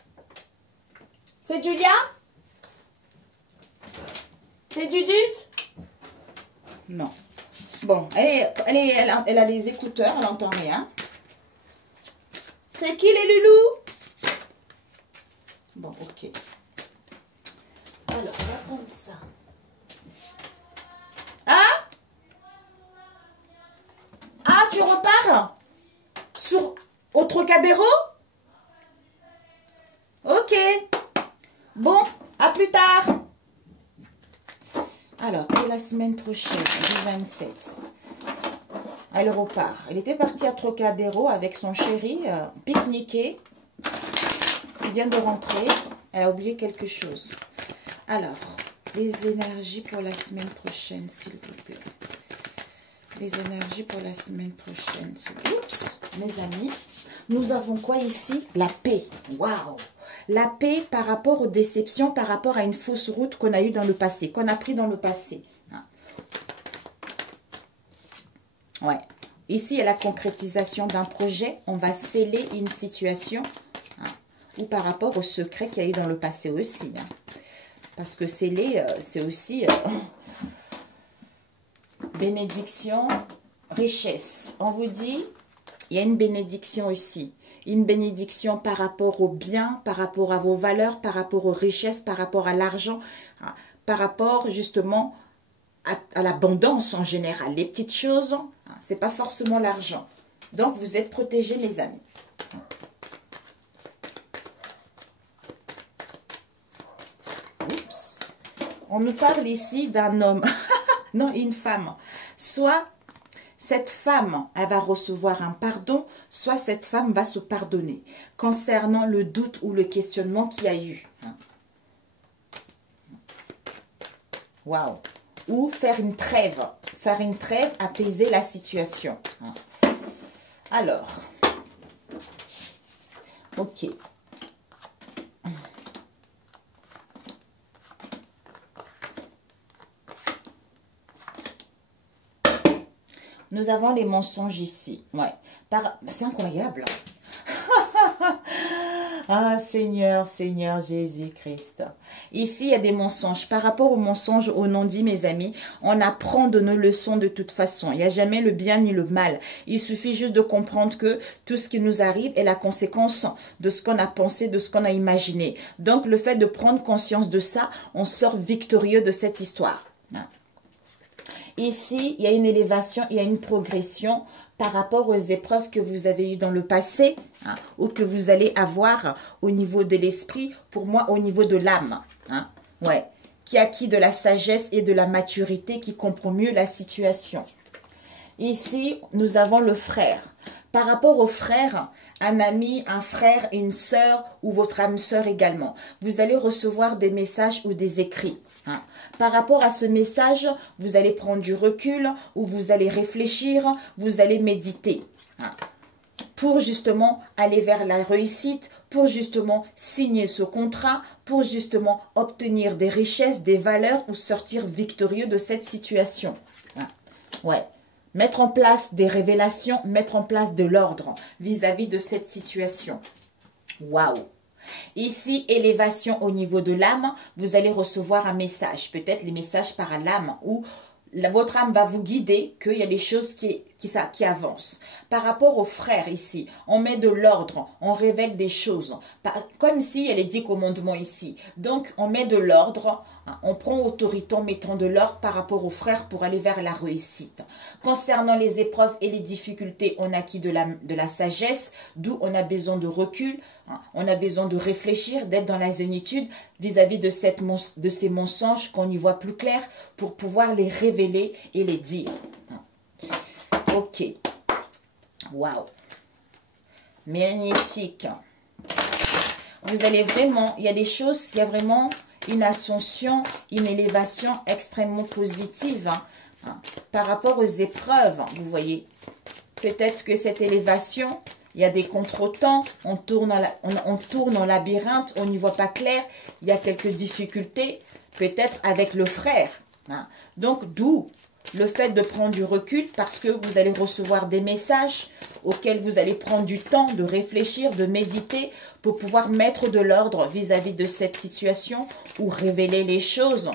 C'est Julia? C'est Judith? Non. Bon, elle a les écouteurs, elle n'entend rien. C'est qui les loulous? Bon, ok. Alors, on va prendre ça. Ah? Ah, tu repars? Au Trocadéro? Ok. Bon, à plus tard. Alors, pour la semaine prochaine, du 27, elle repart. Elle était partie à Trocadéro avec son chéri, pique-niquer. Il vient de rentrer. Elle a oublié quelque chose. Alors, les énergies pour la semaine prochaine, s'il vous plaît. Les énergies pour la semaine prochaine. Oups, mes amis. Nous avons quoi ici? La paix. Waouh! La paix par rapport aux déceptions, par rapport à une fausse route qu'on a eue dans le passé, qu'on a pris dans le passé. Ouais. Ici, il y a la concrétisation d'un projet. On va sceller une situation. Ou par rapport au secret qu'il y a eu dans le passé aussi. Parce que sceller, c'est aussi bénédiction, richesse. On vous dit, il y a une bénédiction ici. Une bénédiction par rapport au bien, par rapport à vos valeurs, par rapport aux richesses, par rapport à l'argent, par rapport justement à l'abondance en général. Les petites choses, ce n'est pas forcément l'argent. Donc, vous êtes protégés, les amis. Oups. On nous parle ici d'un homme, non, une femme. Soit cette femme, elle va recevoir un pardon, soit cette femme va se pardonner concernant le doute ou le questionnement qu'il y a eu. Waouh! Ou faire une trêve, apaiser la situation. Alors, ok. Nous avons les mensonges ici. Ouais. C'est incroyable. Ah, Seigneur, Seigneur Jésus-Christ. Ici, il y a des mensonges. Par rapport aux mensonges, aux non-dits, mes amis, on apprend de nos leçons de toute façon. Il n'y a jamais le bien ni le mal. Il suffit juste de comprendre que tout ce qui nous arrive est la conséquence de ce qu'on a pensé, de ce qu'on a imaginé. Donc, le fait de prendre conscience de ça, on sort victorieux de cette histoire. Ici, il y a une élévation, il y a une progression par rapport aux épreuves que vous avez eues dans le passé ou que vous allez avoir au niveau de l'esprit, pour moi au niveau de l'âme. Ouais, qui a acquis de la sagesse et de la maturité, qui comprend mieux la situation. Ici, nous avons le frère. Par rapport au frère, un ami, un frère et une sœur ou votre âme sœur également, vous allez recevoir des messages ou des écrits. Par rapport à ce message, vous allez prendre du recul ou vous allez réfléchir, vous allez méditer pour justement aller vers la réussite, pour justement signer ce contrat, pour justement obtenir des richesses, des valeurs ou sortir victorieux de cette situation. Ouais. Mettre en place des révélations, mettre en place de l'ordre vis-à-vis de cette situation. Waouh! Ici, élévation au niveau de l'âme, vous allez recevoir un message, peut-être les messages par l'âme ou votre âme va vous guider qu'il y a des choses qui avancent. Par rapport aux frères ici, on met de l'ordre, on révèle des choses, comme s'il y a les 10 commandements ici. Donc, on met de l'ordre, on prend autorité en mettant de l'ordre par rapport aux frères pour aller vers la réussite. Concernant les épreuves et les difficultés, on acquis de la sagesse, d'où on a besoin de recul, on a besoin de réfléchir, d'être dans la zénitude vis-à-vis de ces mensonges qu'on y voit plus clair pour pouvoir les révéler et les dire. Ok. Waouh. Magnifique. Vous allez vraiment, il y a des choses, il y a vraiment une ascension, une élévation extrêmement positive par rapport aux épreuves, vous voyez. Peut-être que cette élévation, il y a des contretemps, on tourne en labyrinthe, on n'y voit pas clair, il y a quelques difficultés, peut-être avec le frère. Donc, d'où le fait de prendre du recul parce que vous allez recevoir des messages auxquels vous allez prendre du temps de réfléchir, de méditer pour pouvoir mettre de l'ordre vis-à-vis de cette situation ou révéler les choses.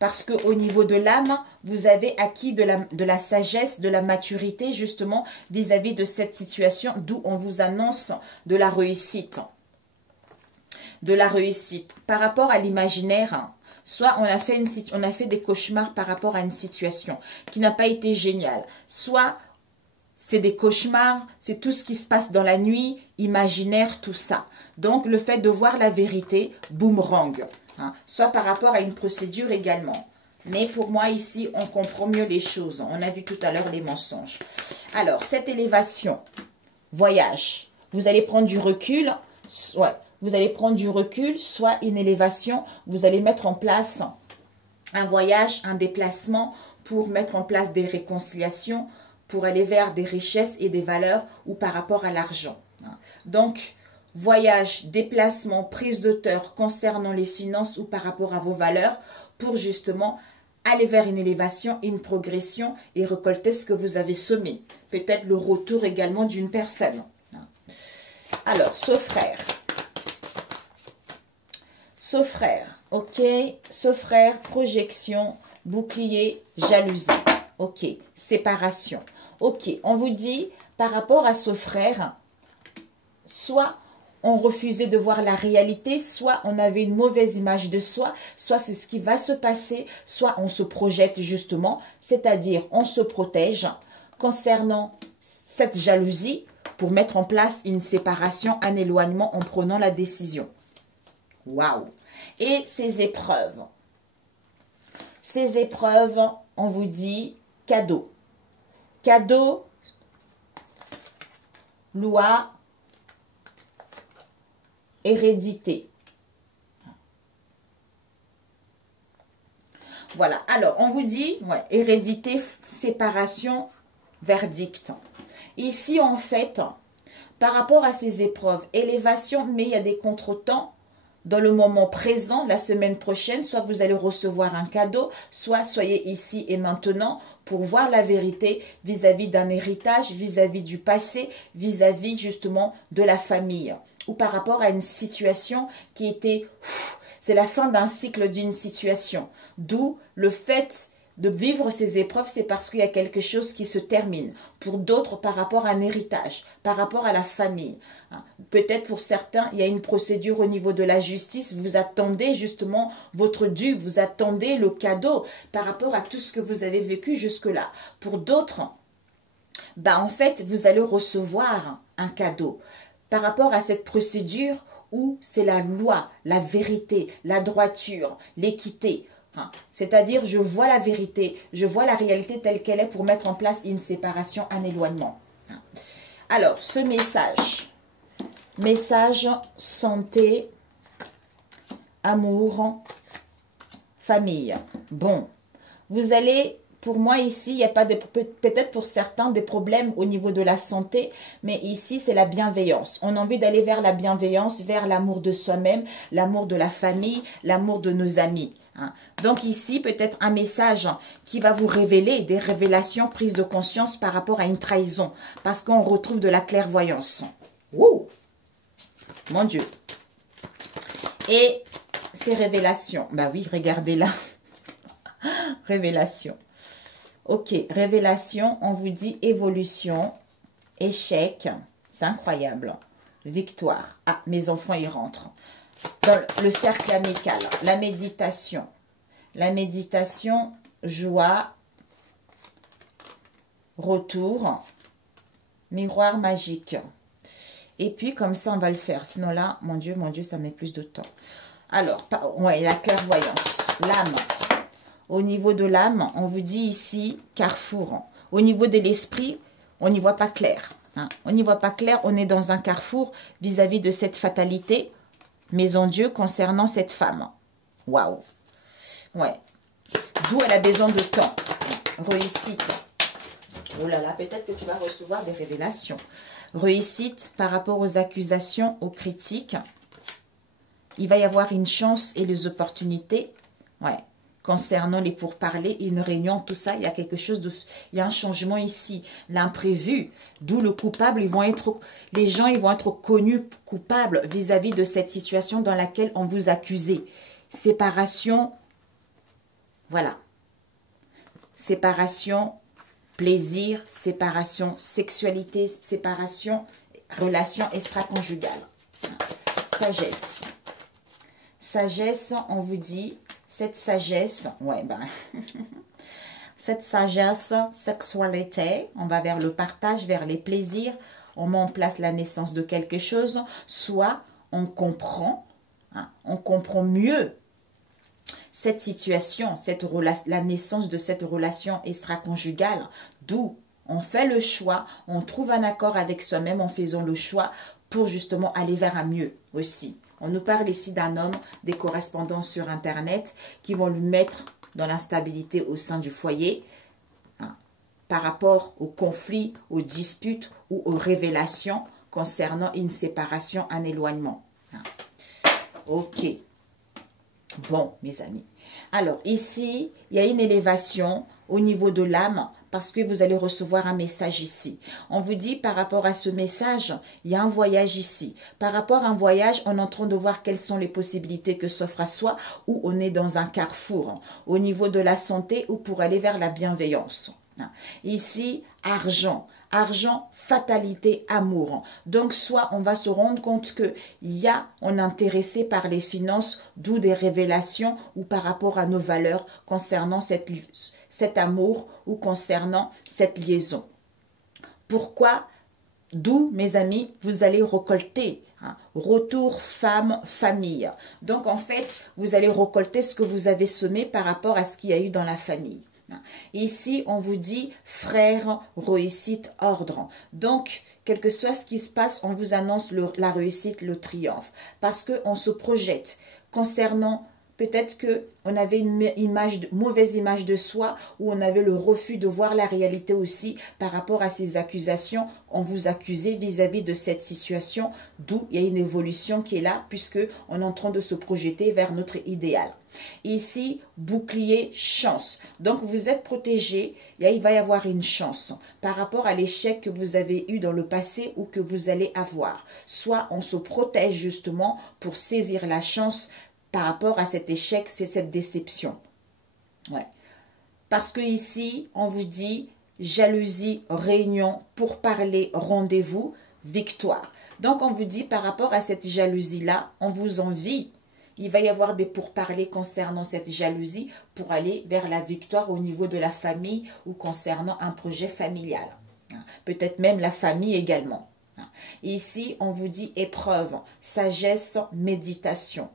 Parce qu'au niveau de l'âme, vous avez acquis de la sagesse, de la maturité justement vis-à-vis de cette situation, d'où on vous annonce de la réussite. De la réussite. Par rapport à l'imaginaire, soit on a fait des cauchemars par rapport à une situation qui n'a pas été géniale, soit c'est des cauchemars, c'est tout ce qui se passe dans la nuit, imaginaire, tout ça. Donc le fait de voir la vérité, boomerang. Soit par rapport à une procédure également. Mais pour moi, ici, on comprend mieux les choses. On a vu tout à l'heure les mensonges. Alors, cette élévation, voyage. Vous allez prendre du recul. Vous allez prendre du recul, soit une élévation. Vous allez mettre en place un voyage, un déplacement pour mettre en place des réconciliations, pour aller vers des richesses et des valeurs ou par rapport à l'argent. Donc, voyage, déplacement, prise d'auteur concernant les finances ou par rapport à vos valeurs pour justement aller vers une élévation, une progression et récolter ce que vous avez semé. Peut-être le retour également d'une personne. Alors, Saut-frère. Saut-frère, ok. Saut-frère, projection, bouclier, jalousie. Ok, séparation. Ok, on vous dit par rapport à Saut-frère, soit on refusait de voir la réalité, soit on avait une mauvaise image de soi, soit c'est ce qui va se passer, soit on se projette justement, c'est-à-dire on se protège concernant cette jalousie pour mettre en place une séparation, un éloignement en prenant la décision. Waouh! Et ces épreuves, on vous dit cadeau. Cadeau, loi, hérédité. Voilà. Alors, on vous dit, hérédité, séparation, verdict. Ici, en fait, par rapport à ces épreuves, élévation, mais il y a des contretemps dans le moment présent, la semaine prochaine, soit vous allez recevoir un cadeau, soit soyez ici et maintenant pour voir la vérité vis-à-vis d'un héritage, vis-à-vis du passé, vis-à-vis justement de la famille ou par rapport à une situation qui était, c'est la fin d'un cycle d'une situation. D'où le fait de vivre ces épreuves, c'est parce qu'il y a quelque chose qui se termine. Pour d'autres, par rapport à un héritage, par rapport à la famille. Peut-être pour certains, il y a une procédure au niveau de la justice. Vous attendez justement votre dû, vous attendez le cadeau par rapport à tout ce que vous avez vécu jusque-là. Pour d'autres, en fait, vous allez recevoir un cadeau par rapport à cette procédure où c'est la loi, la vérité, la droiture, l'équité. C'est-à-dire, je vois la vérité, je vois la réalité telle qu'elle est pour mettre en place une séparation, un éloignement. Alors, ce message santé, amour, famille. Bon, vous allez, pour moi ici, il n'y a pas de, peut-être pour certains des problèmes au niveau de la santé, mais ici c'est la bienveillance. On a envie d'aller vers la bienveillance, vers l'amour de soi-même, l'amour de la famille, l'amour de nos amis. Donc ici, peut-être un message qui va vous révéler des révélations, prise de conscience par rapport à une trahison. Parce qu'on retrouve de la clairvoyance. Wouh! Mon Dieu. Et ces révélations. Bah oui, regardez là. Révélation. Ok, révélation, on vous dit évolution, échec. C'est incroyable. Victoire. Ah, mes enfants, ils rentrent. Dans le cercle amical, la méditation. La méditation, joie, retour, miroir magique. Et puis, comme ça, on va le faire. Sinon, là, mon Dieu, ça met plus de temps. Alors, ouais, la clairvoyance, l'âme. Au niveau de l'âme, on vous dit ici, carrefour. Au niveau de l'esprit, on n'y voit pas clair. Hein. On n'y voit pas clair, on est dans un carrefour vis-à-vis de cette fatalité, mais en Dieu, concernant cette femme. Waouh. Ouais. D'où elle a besoin de temps. Réussite. Oh là là, peut-être que tu vas recevoir des révélations. Réussite par rapport aux accusations, aux critiques. Il va y avoir une chance et les opportunités. Ouais. Concernant les pourparlers, une réunion, tout ça, il y a quelque chose de... Il y a un changement ici. L'imprévu. D'où le coupable, les gens ils vont être connus coupables vis-à-vis de cette situation dans laquelle on vous accusait. Séparation. Voilà. Séparation, plaisir, séparation, sexualité, séparation, relation extra-conjugale. Sagesse. Sagesse, on vous dit... Cette sagesse, ouais, ben, cette sagesse, sexualité, on va vers le partage, vers les plaisirs, on met en place la naissance de quelque chose, soit on comprend mieux cette situation, la naissance de cette relation extra-conjugale, d'où on fait le choix, on trouve un accord avec soi-même en faisant le choix pour justement aller vers un mieux aussi. On nous parle ici d'un homme, des correspondances sur Internet qui vont lui mettre dans l'instabilité au sein du foyer hein, par rapport aux conflits, aux disputes ou aux révélations concernant une séparation, un éloignement. Hein. Ok. Bon, mes amis. Alors, ici, il y a une élévation au niveau de l'âme parce que vous allez recevoir un message ici. On vous dit par rapport à ce message, il y a un voyage ici. Par rapport à un voyage, on est en train de voir quelles sont les possibilités que s'offrent à soi ou on est dans un carrefour au niveau de la santé ou pour aller vers la bienveillance. Ici, argent. Argent, fatalité, amour. Donc, soit on va se rendre compte on est intéressé par les finances, d'où des révélations ou par rapport à nos valeurs concernant cet amour ou concernant cette liaison. Pourquoi? D'où, mes amis, vous allez récolter. Hein, retour femme, famille. Donc, en fait, vous allez récolter ce que vous avez semé par rapport à ce qu'il y a eu dans la famille. Ici, on vous dit frère, réussite, ordre. Donc, quel que soit ce qui se passe, on vous annonce la réussite, le triomphe. Parce qu'on se projette concernant... Peut-être qu'on avait une mauvaise image de soi ou on avait le refus de voir la réalité aussi par rapport à ces accusations. On vous accusait vis-à-vis de cette situation, d'où il y a une évolution qui est là puisqu'on est en train de se projeter vers notre idéal. Ici, bouclier, chance. Donc, vous êtes protégé, il va y avoir une chance par rapport à l'échec que vous avez eu dans le passé ou que vous allez avoir. Soit on se protège justement pour saisir la chance par rapport à cet échec, c'est cette déception. Ouais. Parce que ici, on vous dit jalousie, réunion, pourparler, rendez-vous, victoire. Donc, on vous dit par rapport à cette jalousie-là, on vous envie. Il va y avoir des pourparlers concernant cette jalousie pour aller vers la victoire au niveau de la famille ou concernant un projet familial. Peut-être même la famille également. Ici, on vous dit épreuve, sagesse, méditation.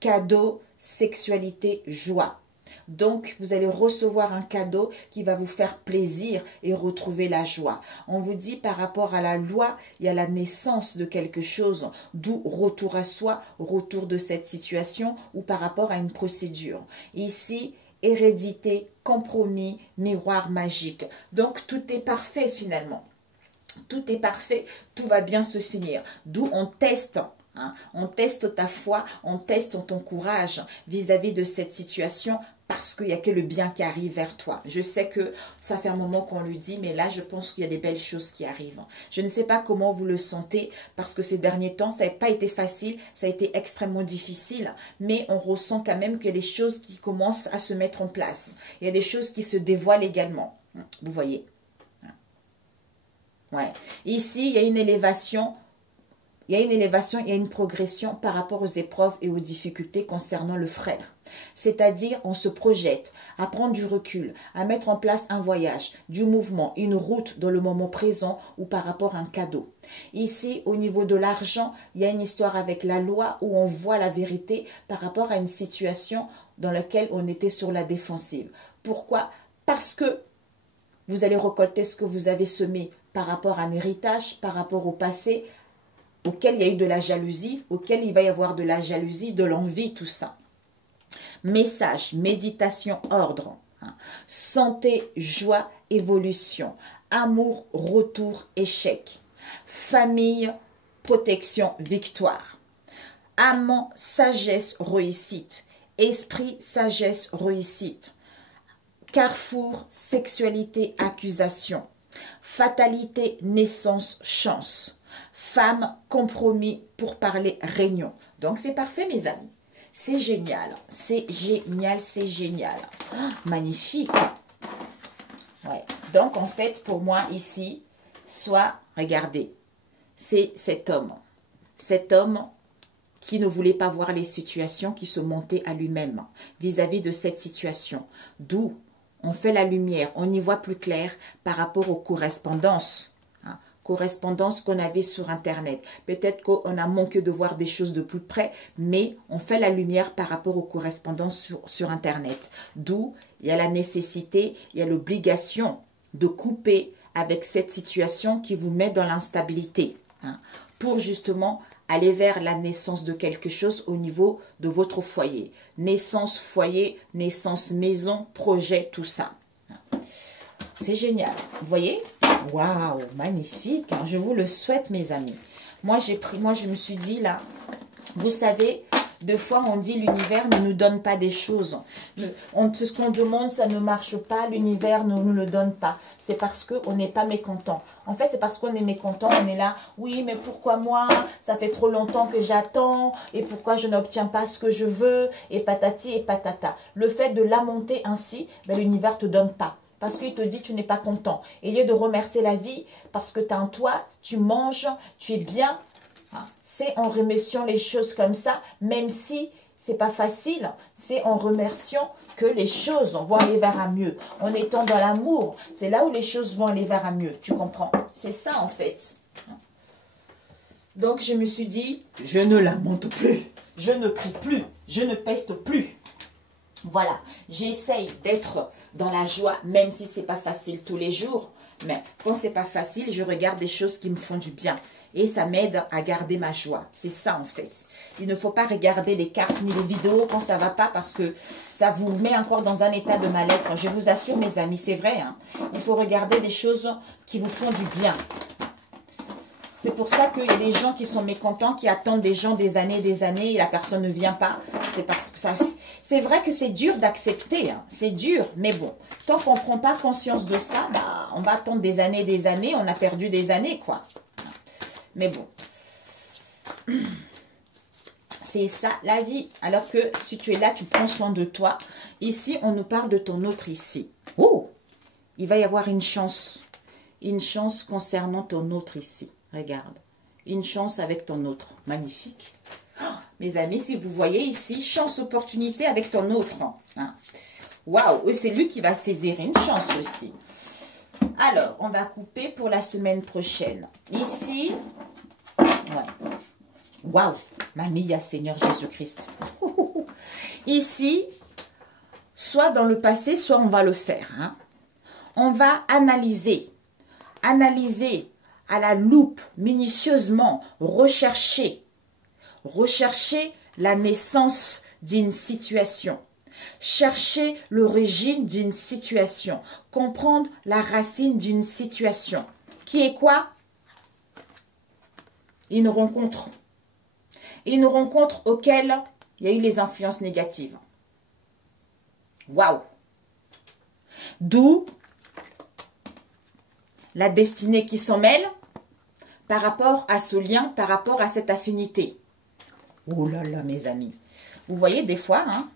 Cadeau, sexualité, joie. Donc, vous allez recevoir un cadeau qui va vous faire plaisir et retrouver la joie. On vous dit par rapport à la loi, il y a la naissance de quelque chose, d'où retour à soi, retour de cette situation ou par rapport à une procédure. Ici, hérédité, compromis, miroir magique. Donc, tout est parfait finalement. Tout est parfait, tout va bien se finir. D'où on teste. Hein. On teste ta foi, on teste ton courage vis-à-vis de cette situation parce qu'il n'y a que le bien qui arrive vers toi. Je sais que ça fait un moment qu'on lui dit, mais là, je pense qu'il y a des belles choses qui arrivent. Je ne sais pas comment vous le sentez parce que ces derniers temps, ça n'a pas été facile, ça a été extrêmement difficile, mais on ressent quand même qu'il y a des choses qui commencent à se mettre en place. Il y a des choses qui se dévoilent également. Vous voyez? Ouais. Ici, il y a une élévation. Il y a une élévation, il y a une progression par rapport aux épreuves et aux difficultés concernant le frère. C'est-à-dire, on se projette à prendre du recul, à mettre en place un voyage, du mouvement, une route dans le moment présent ou par rapport à un cadeau. Ici, au niveau de l'argent, il y a une histoire avec la loi où on voit la vérité par rapport à une situation dans laquelle on était sur la défensive. Pourquoi? Parce que vous allez récolter ce que vous avez semé par rapport à un héritage, par rapport au passé, auquel il y a eu de la jalousie, auquel il va y avoir de la jalousie, de l'envie, tout ça. Message, méditation, ordre. Hein. Santé, joie, évolution. Amour, retour, échec. Famille, protection, victoire. Amant, sagesse, réussite. Esprit, sagesse, réussite. Carrefour, sexualité, accusation. Fatalité, naissance, chance. Femme, compromis, pour parler, réunion. Donc, c'est parfait, mes amis. C'est génial. C'est génial, c'est génial. Oh, magnifique. Ouais. Donc, en fait, pour moi, ici, soit, regardez, c'est cet homme. Cet homme qui ne voulait pas voir les situations qui se montaient à lui-même vis-à-vis de cette situation. D'où on fait la lumière, on y voit plus clair par rapport aux correspondances. Correspondance qu'on avait sur Internet. Peut-être qu'on a manqué de voir des choses de plus près, mais on fait la lumière par rapport aux correspondances sur Internet. D'où il y a la nécessité, il y a l'obligation de couper avec cette situation qui vous met dans l'instabilité. Hein, pour justement aller vers la naissance de quelque chose au niveau de votre foyer. Naissance foyer, naissance maison, projet, tout ça. C'est génial. Vous voyez? Waouh, magnifique. Je vous le souhaite, mes amis. Moi, je me suis dit là, vous savez, deux fois on dit l'univers ne nous donne pas des choses. Ce qu'on demande, ça ne marche pas. L'univers ne nous le donne pas. C'est parce qu'on n'est pas mécontent. En fait, c'est parce qu'on est mécontent. On est là, oui, mais pourquoi moi? Ça fait trop longtemps que j'attends. Et pourquoi je n'obtiens pas ce que je veux? Et patati et patata. Le fait de lamenter ainsi, ben, l'univers ne te donne pas. Parce qu'il te dit tu n'es pas content. Et au lieu de remercier la vie parce que tu as un toit, tu manges, tu es bien, c'est en remerciant les choses comme ça, même si c'est pas facile, c'est en remerciant que les choses vont aller vers un mieux. En étant dans l'amour, c'est là où les choses vont aller vers un mieux. Tu comprends? C'est ça en fait. Donc je me suis dit, je ne lamente plus, je ne crie plus, je ne peste plus. Voilà, j'essaye d'être dans la joie, même si c'est pas facile tous les jours. Mais quand c'est pas facile, je regarde des choses qui me font du bien. Et ça m'aide à garder ma joie. C'est ça en fait. Il ne faut pas regarder les cartes ni les vidéos quand ça va pas parce que ça vous met encore dans un état de mal-être. Je vous assure mes amis, c'est vrai. Hein. Il faut regarder des choses qui vous font du bien. C'est pour ça qu'il y a des gens qui sont mécontents, qui attendent des gens des années et la personne ne vient pas. C'est parce que ça... C'est vrai que c'est dur d'accepter, hein. C'est dur, mais bon, tant qu'on ne prend pas conscience de ça, bah, on va attendre des années, on a perdu des années, quoi. Mais bon, c'est ça la vie. Alors que si tu es là, tu prends soin de toi. Ici, on nous parle de ton autre ici. Oh, il va y avoir une chance concernant ton autre ici. Regarde, une chance avec ton autre. Magnifique. Oh, mes amis, si vous voyez ici, chance, opportunité avec ton autre. Hein. Waouh, c'est lui qui va saisir une chance aussi. Alors, on va couper pour la semaine prochaine. Ici, ouais. Waouh, Mamie, Seigneur Jésus-Christ. Ici, soit dans le passé, soit on va le faire. Hein. On va analyser à la loupe, minutieusement, rechercher la naissance d'une situation. Chercher l'origine d'une situation. Comprendre la racine d'une situation. Qui est quoi? Une rencontre. Une rencontre auquel il y a eu les influences négatives. Waouh! D'où la destinée qui s'en mêle par rapport à ce lien, par rapport à cette affinité. Oh là là, mes amis. Vous voyez des fois, hein?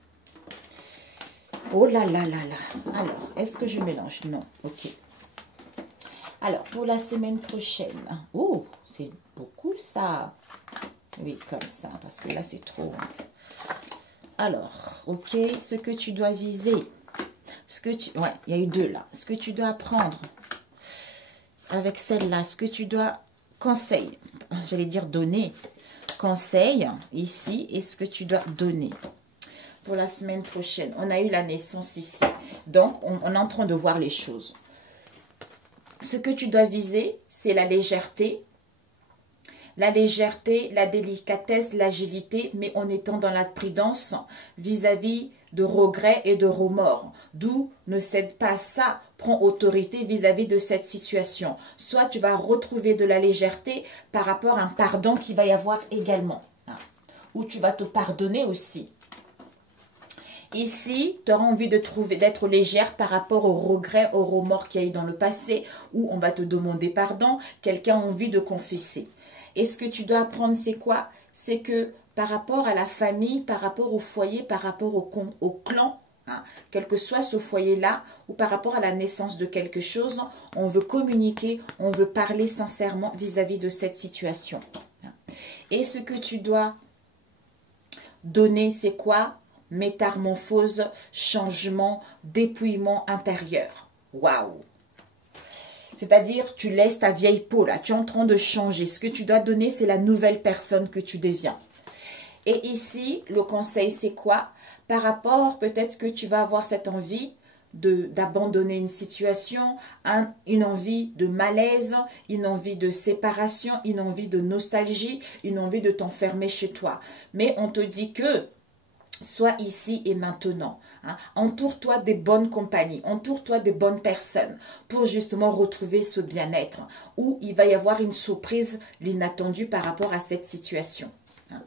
Oh là là là là. Alors, est-ce que je mélange? Non, ok. Alors, pour la semaine prochaine. Oh, c'est beaucoup ça. Oui, comme ça, parce que là, c'est trop. Alors, ok, ce que tu dois viser. Ouais, il y a eu deux là. Ce que tu dois apprendre avec celle-là. Ce que tu dois conseiller. J'allais dire donner. Conseil ici. Et ce que tu dois donner. Pour la semaine prochaine. On a eu la naissance ici. Donc, on est en train de voir les choses. Ce que tu dois viser, c'est la légèreté. La légèreté, la délicatesse, l'agilité, mais en étant dans la prudence vis-à-vis de regrets et de remords. D'où ne cède pas à ça, prends autorité vis-à-vis de cette situation. Soit tu vas retrouver de la légèreté par rapport à un pardon qu'il va y avoir également. Ou tu vas te pardonner aussi. Ici, tu auras envie d'être légère par rapport aux regrets, aux remords qu'il y a eu dans le passé, où on va te demander pardon, quelqu'un a envie de confesser. Et ce que tu dois apprendre, c'est quoi? C'est que par rapport à la famille, par rapport au foyer, par rapport au clan, hein, quel que soit ce foyer-là, ou par rapport à la naissance de quelque chose, on veut communiquer, on veut parler sincèrement vis-à-vis de cette situation. Et ce que tu dois donner, c'est quoi? Métamorphose, changement, dépouillement intérieur. Waouh! C'est-à-dire, tu laisses ta vieille peau là, tu es en train de changer. Ce que tu dois donner, c'est la nouvelle personne que tu deviens. Et ici, le conseil, c'est quoi? Par rapport, peut-être que tu vas avoir cette envie d'abandonner une situation, une envie de malaise, une envie de séparation, une envie de nostalgie, une envie de t'enfermer chez toi. Mais on te dit que sois ici et maintenant. Hein. Entoure-toi des bonnes compagnies, entoure-toi des bonnes personnes pour justement retrouver ce bien-être où il va y avoir une surprise, l'inattendue par rapport à cette situation. Hein.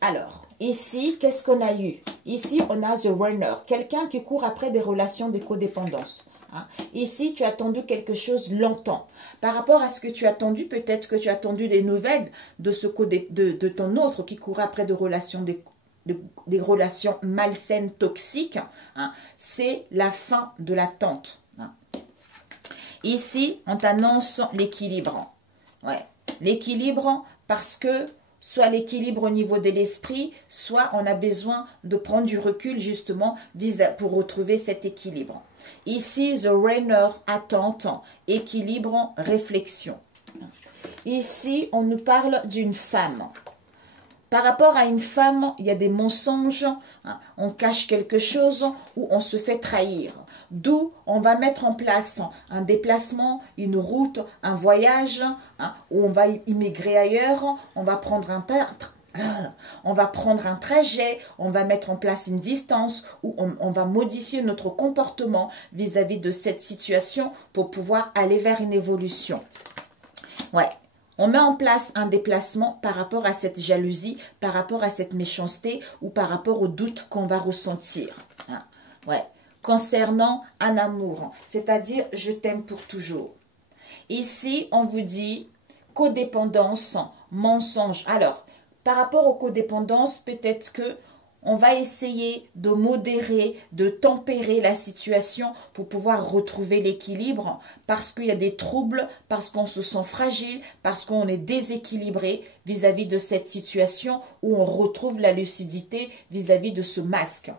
Alors, ici, qu'est-ce qu'on a eu? Ici, on a The Runner, quelqu'un qui court après des relations de codépendance. Hein. Ici, tu as attendu quelque chose longtemps. Par rapport à ce que tu as attendu, peut-être que tu as attendu des nouvelles de ton autre qui court après des relations des relations malsaines, toxiques, hein, c'est la fin de l'attente. Hein. Ici, on t'annonce l'équilibre. Ouais, l'équilibre parce que soit l'équilibre au niveau de l'esprit, soit on a besoin de prendre du recul justement pour retrouver cet équilibre. Ici, The Runner, attente, équilibre, réflexion. Ici, on nous parle d'une femme. Par rapport à une femme, il y a des mensonges, hein, on cache quelque chose ou on se fait trahir. D'où on va mettre en place un déplacement, une route, un voyage, hein, où on va immigrer ailleurs, on va prendre un trajet, on va mettre en place une distance où on va modifier notre comportement vis-à-vis de cette situation pour pouvoir aller vers une évolution. Ouais. On met en place un déplacement par rapport à cette jalousie, par rapport à cette méchanceté ou par rapport au doute qu'on va ressentir. Hein. Ouais. Concernant un amour, c'est-à-dire je t'aime pour toujours. Ici, on vous dit codépendance, mensonge. Alors, par rapport aux codépendances, peut-être que on va essayer de modérer, de tempérer la situation pour pouvoir retrouver l'équilibre parce qu'il y a des troubles, parce qu'on se sent fragile, parce qu'on est déséquilibré vis-à-vis de cette situation où on retrouve la lucidité vis-à-vis de ce masque.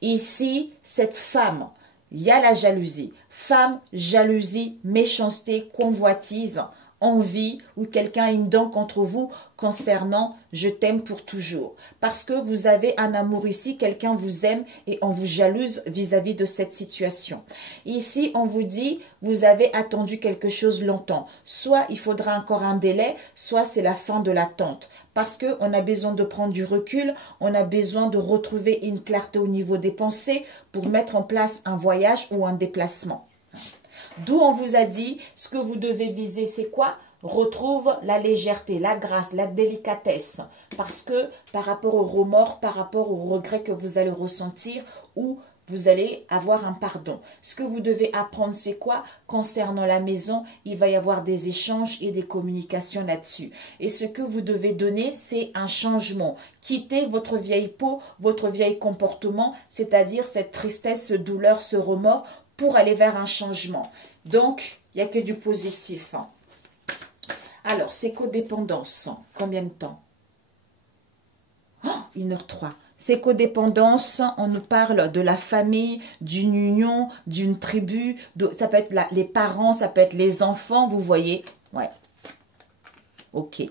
Ici, cette femme, il y a la jalousie. Femme, jalousie, méchanceté, convoitise, envie ou quelqu'un a une dent contre vous concernant je t'aime pour toujours. Parce que vous avez un amour ici, quelqu'un vous aime et on vous jalouse vis-à-vis de cette situation. Ici, on vous dit, vous avez attendu quelque chose longtemps. Soit il faudra encore un délai, soit c'est la fin de l'attente. Parce qu'on a besoin de prendre du recul, on a besoin de retrouver une clarté au niveau des pensées pour mettre en place un voyage ou un déplacement. D'où on vous a dit, ce que vous devez viser, c'est quoi? retrouve la légèreté, la grâce, la délicatesse. Parce que par rapport au remords, par rapport au regret que vous allez ressentir ou vous allez avoir un pardon. Ce que vous devez apprendre, c'est quoi? Concernant la maison, il va y avoir des échanges et des communications là-dessus. Et ce que vous devez donner, c'est un changement. Quittez votre vieille peau, votre vieil comportement, c'est-à-dire cette tristesse, ce douleur, ce remords, pour aller vers un changement. Donc, il n'y a que du positif. Alors, c'est codépendance. Combien de temps? Oh, 1h03. C'est codépendance, on nous parle de la famille, d'une union, d'une tribu. Ça peut être les parents, ça peut être les enfants, vous voyez. Ouais. Ok.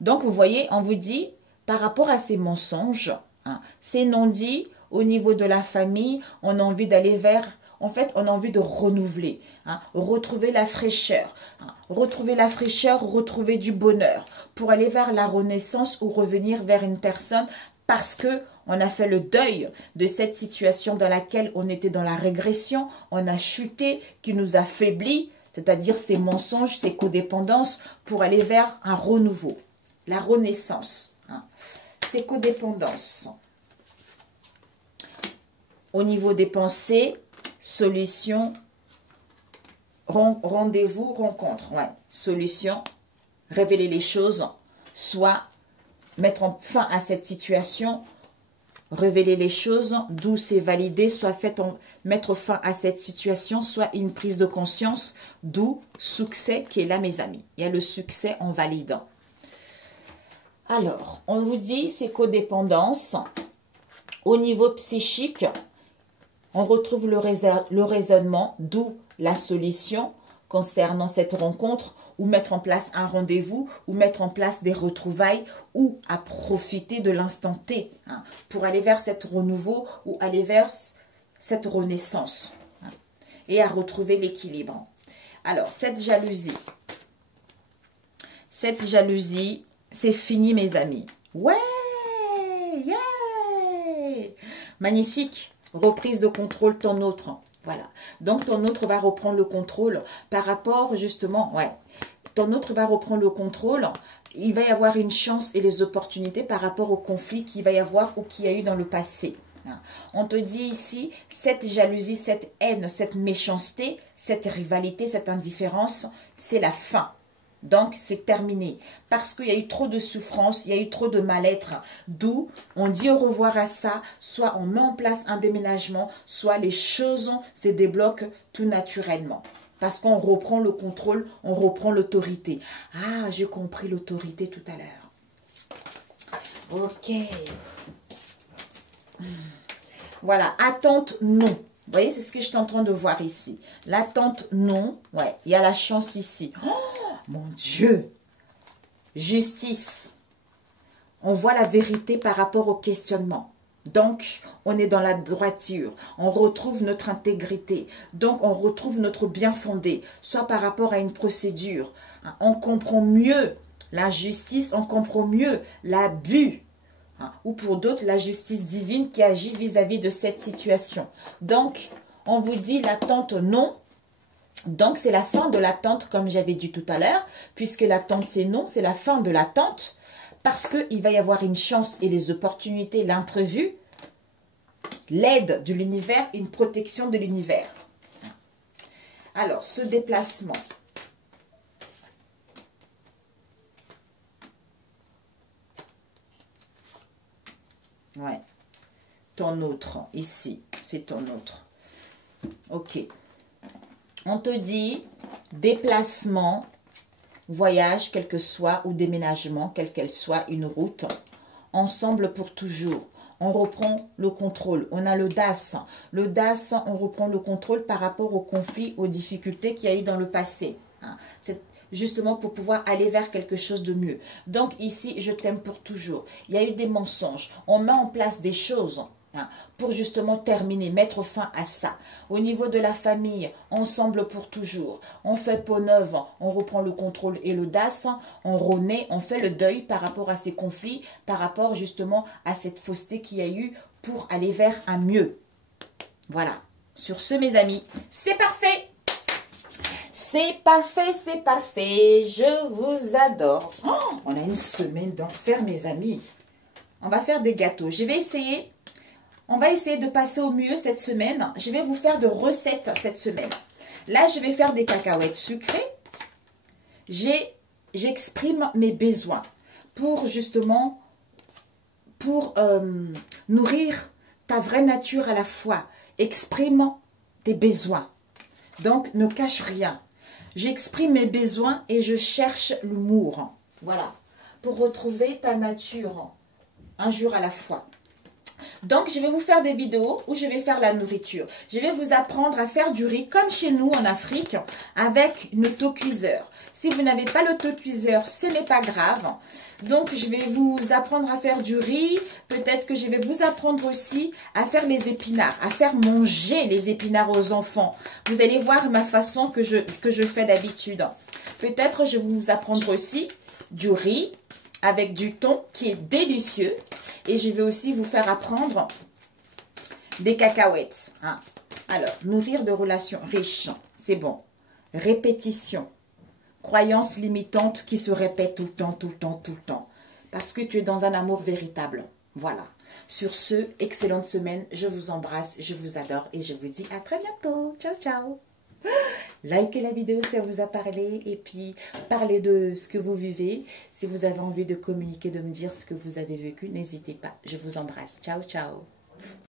Donc, vous voyez, on vous dit, par rapport à ces mensonges, hein, ces non-dits, au niveau de la famille, on a envie d'aller vers... En fait, on a envie de renouveler, hein, retrouver la fraîcheur, hein, retrouver du bonheur pour aller vers la renaissance ou revenir vers une personne parce que on a fait le deuil de cette situation dans laquelle on était dans la régression, on a chuté, qui nous a faiblis, c'est-à-dire ces mensonges, ces codépendances pour aller vers un renouveau, la renaissance, hein, ces codépendances. Au niveau des pensées, solution, rendez-vous, rencontre. Ouais. Solution, révéler les choses, soit mettre fin à cette situation, révéler les choses, d'où c'est validé, soit mettre fin à cette situation, soit une prise de conscience, d'où succès qui est là, mes amis. Il y a le succès en validant. Alors, on vous dit, c'est codépendance. Au niveau psychique, on retrouve le raisonnement, d'où la solution concernant cette rencontre, ou mettre en place un rendez-vous, ou mettre en place des retrouvailles, ou à profiter de l'instant T, hein, pour aller vers cette renouveau, ou aller vers cette renaissance, hein, et à retrouver l'équilibre. Alors, cette jalousie, c'est fini, mes amis. Ouais, yeah, magnifique. Reprise de contrôle, ton autre. Voilà. Donc, ton autre va reprendre le contrôle par rapport, justement, ouais. Ton autre va reprendre le contrôle. Il va y avoir une chance et les opportunités par rapport au conflit qu'il va y avoir ou qu'il y a eu dans le passé. On te dit ici, cette jalousie, cette haine, cette méchanceté, cette rivalité, cette indifférence, c'est la fin. Donc, c'est terminé. Parce qu'il y a eu trop de souffrance, il y a eu trop de mal-être. D'où on dit au revoir à ça, soit on met en place un déménagement, soit les choses se débloquent tout naturellement. Parce qu'on reprend le contrôle, on reprend l'autorité. Ah, j'ai compris l'autorité tout à l'heure. Ok. Voilà, attente non. Vous voyez, c'est ce que je suis en train de voir ici. L'attente non, ouais, il y a la chance ici. Oh, mon Dieu! Justice. On voit la vérité par rapport au questionnement. Donc, on est dans la droiture. On retrouve notre intégrité. Donc, on retrouve notre bien fondé. Soit par rapport à une procédure. On comprend mieux la justice. On comprend mieux l'abus. Ou pour d'autres, la justice divine qui agit vis-à-vis de cette situation. Donc, on vous dit l'attente non. Donc, c'est la fin de l'attente, comme j'avais dit tout à l'heure, puisque l'attente, c'est non, c'est la fin de l'attente, parce qu'il va y avoir une chance et les opportunités, l'imprévu, l'aide de l'univers, une protection de l'univers. Alors, ce déplacement. Ouais. Ton autre, ici, c'est ton autre. Ok. On te dit déplacement, voyage, quel que soit, ou déménagement, quelle qu'elle soit, une route, ensemble pour toujours. On reprend le contrôle. On a l'audace. L'audace, on reprend le contrôle par rapport aux conflits, aux difficultés qu'il y a eu dans le passé. C'est justement pour pouvoir aller vers quelque chose de mieux. Donc ici, je t'aime pour toujours. Il y a eu des mensonges. On met en place des choses pour justement terminer, mettre fin à ça. Au niveau de la famille, ensemble pour toujours. On fait peau neuve, on reprend le contrôle et l'audace, on renaît, on fait le deuil par rapport à ces conflits, par rapport justement à cette fausseté qu'il y a eu pour aller vers un mieux. Voilà. Sur ce, mes amis, c'est parfait. C'est parfait, c'est parfait. Je vous adore. Oh, on a une semaine d'enfer, mes amis. On va faire des gâteaux. On va essayer de passer au mieux cette semaine. Je vais vous faire de recettes cette semaine. Là, je vais faire des cacahuètes sucrées. J'exprime mes besoins pour justement, nourrir ta vraie nature à la fois. Exprime tes besoins. Donc, ne cache rien. J'exprime mes besoins et je cherche l'humour. Voilà. Pour retrouver ta nature un jour à la fois. Donc, je vais vous faire des vidéos où je vais faire la nourriture. Je vais vous apprendre à faire du riz comme chez nous en Afrique avec une autocuiseur. Si vous n'avez pas l'autocuiseur, ce n'est pas grave. Donc, je vais vous apprendre à faire du riz. Peut-être que je vais vous apprendre aussi à faire les épinards, à faire manger les épinards aux enfants. Vous allez voir ma façon que je fais d'habitude. Peut-être je vais vous apprendre aussi du riz avec du thon qui est délicieux. Et je vais aussi vous faire apprendre des cacahuètes. Hein. Alors, nourrir de relations riches, c'est bon. Répétition. Croyances limitantes qui se répètent tout le temps, tout le temps, tout le temps. Parce que tu es dans un amour véritable. Voilà. Sur ce, excellente semaine. Je vous embrasse, je vous adore et je vous dis à très bientôt. Ciao, ciao. Likez la vidéo si ça vous a parlé et puis parlez de ce que vous vivez. Si vous avez envie de communiquer, de me dire ce que vous avez vécu, n'hésitez pas. Je vous embrasse. Ciao, ciao.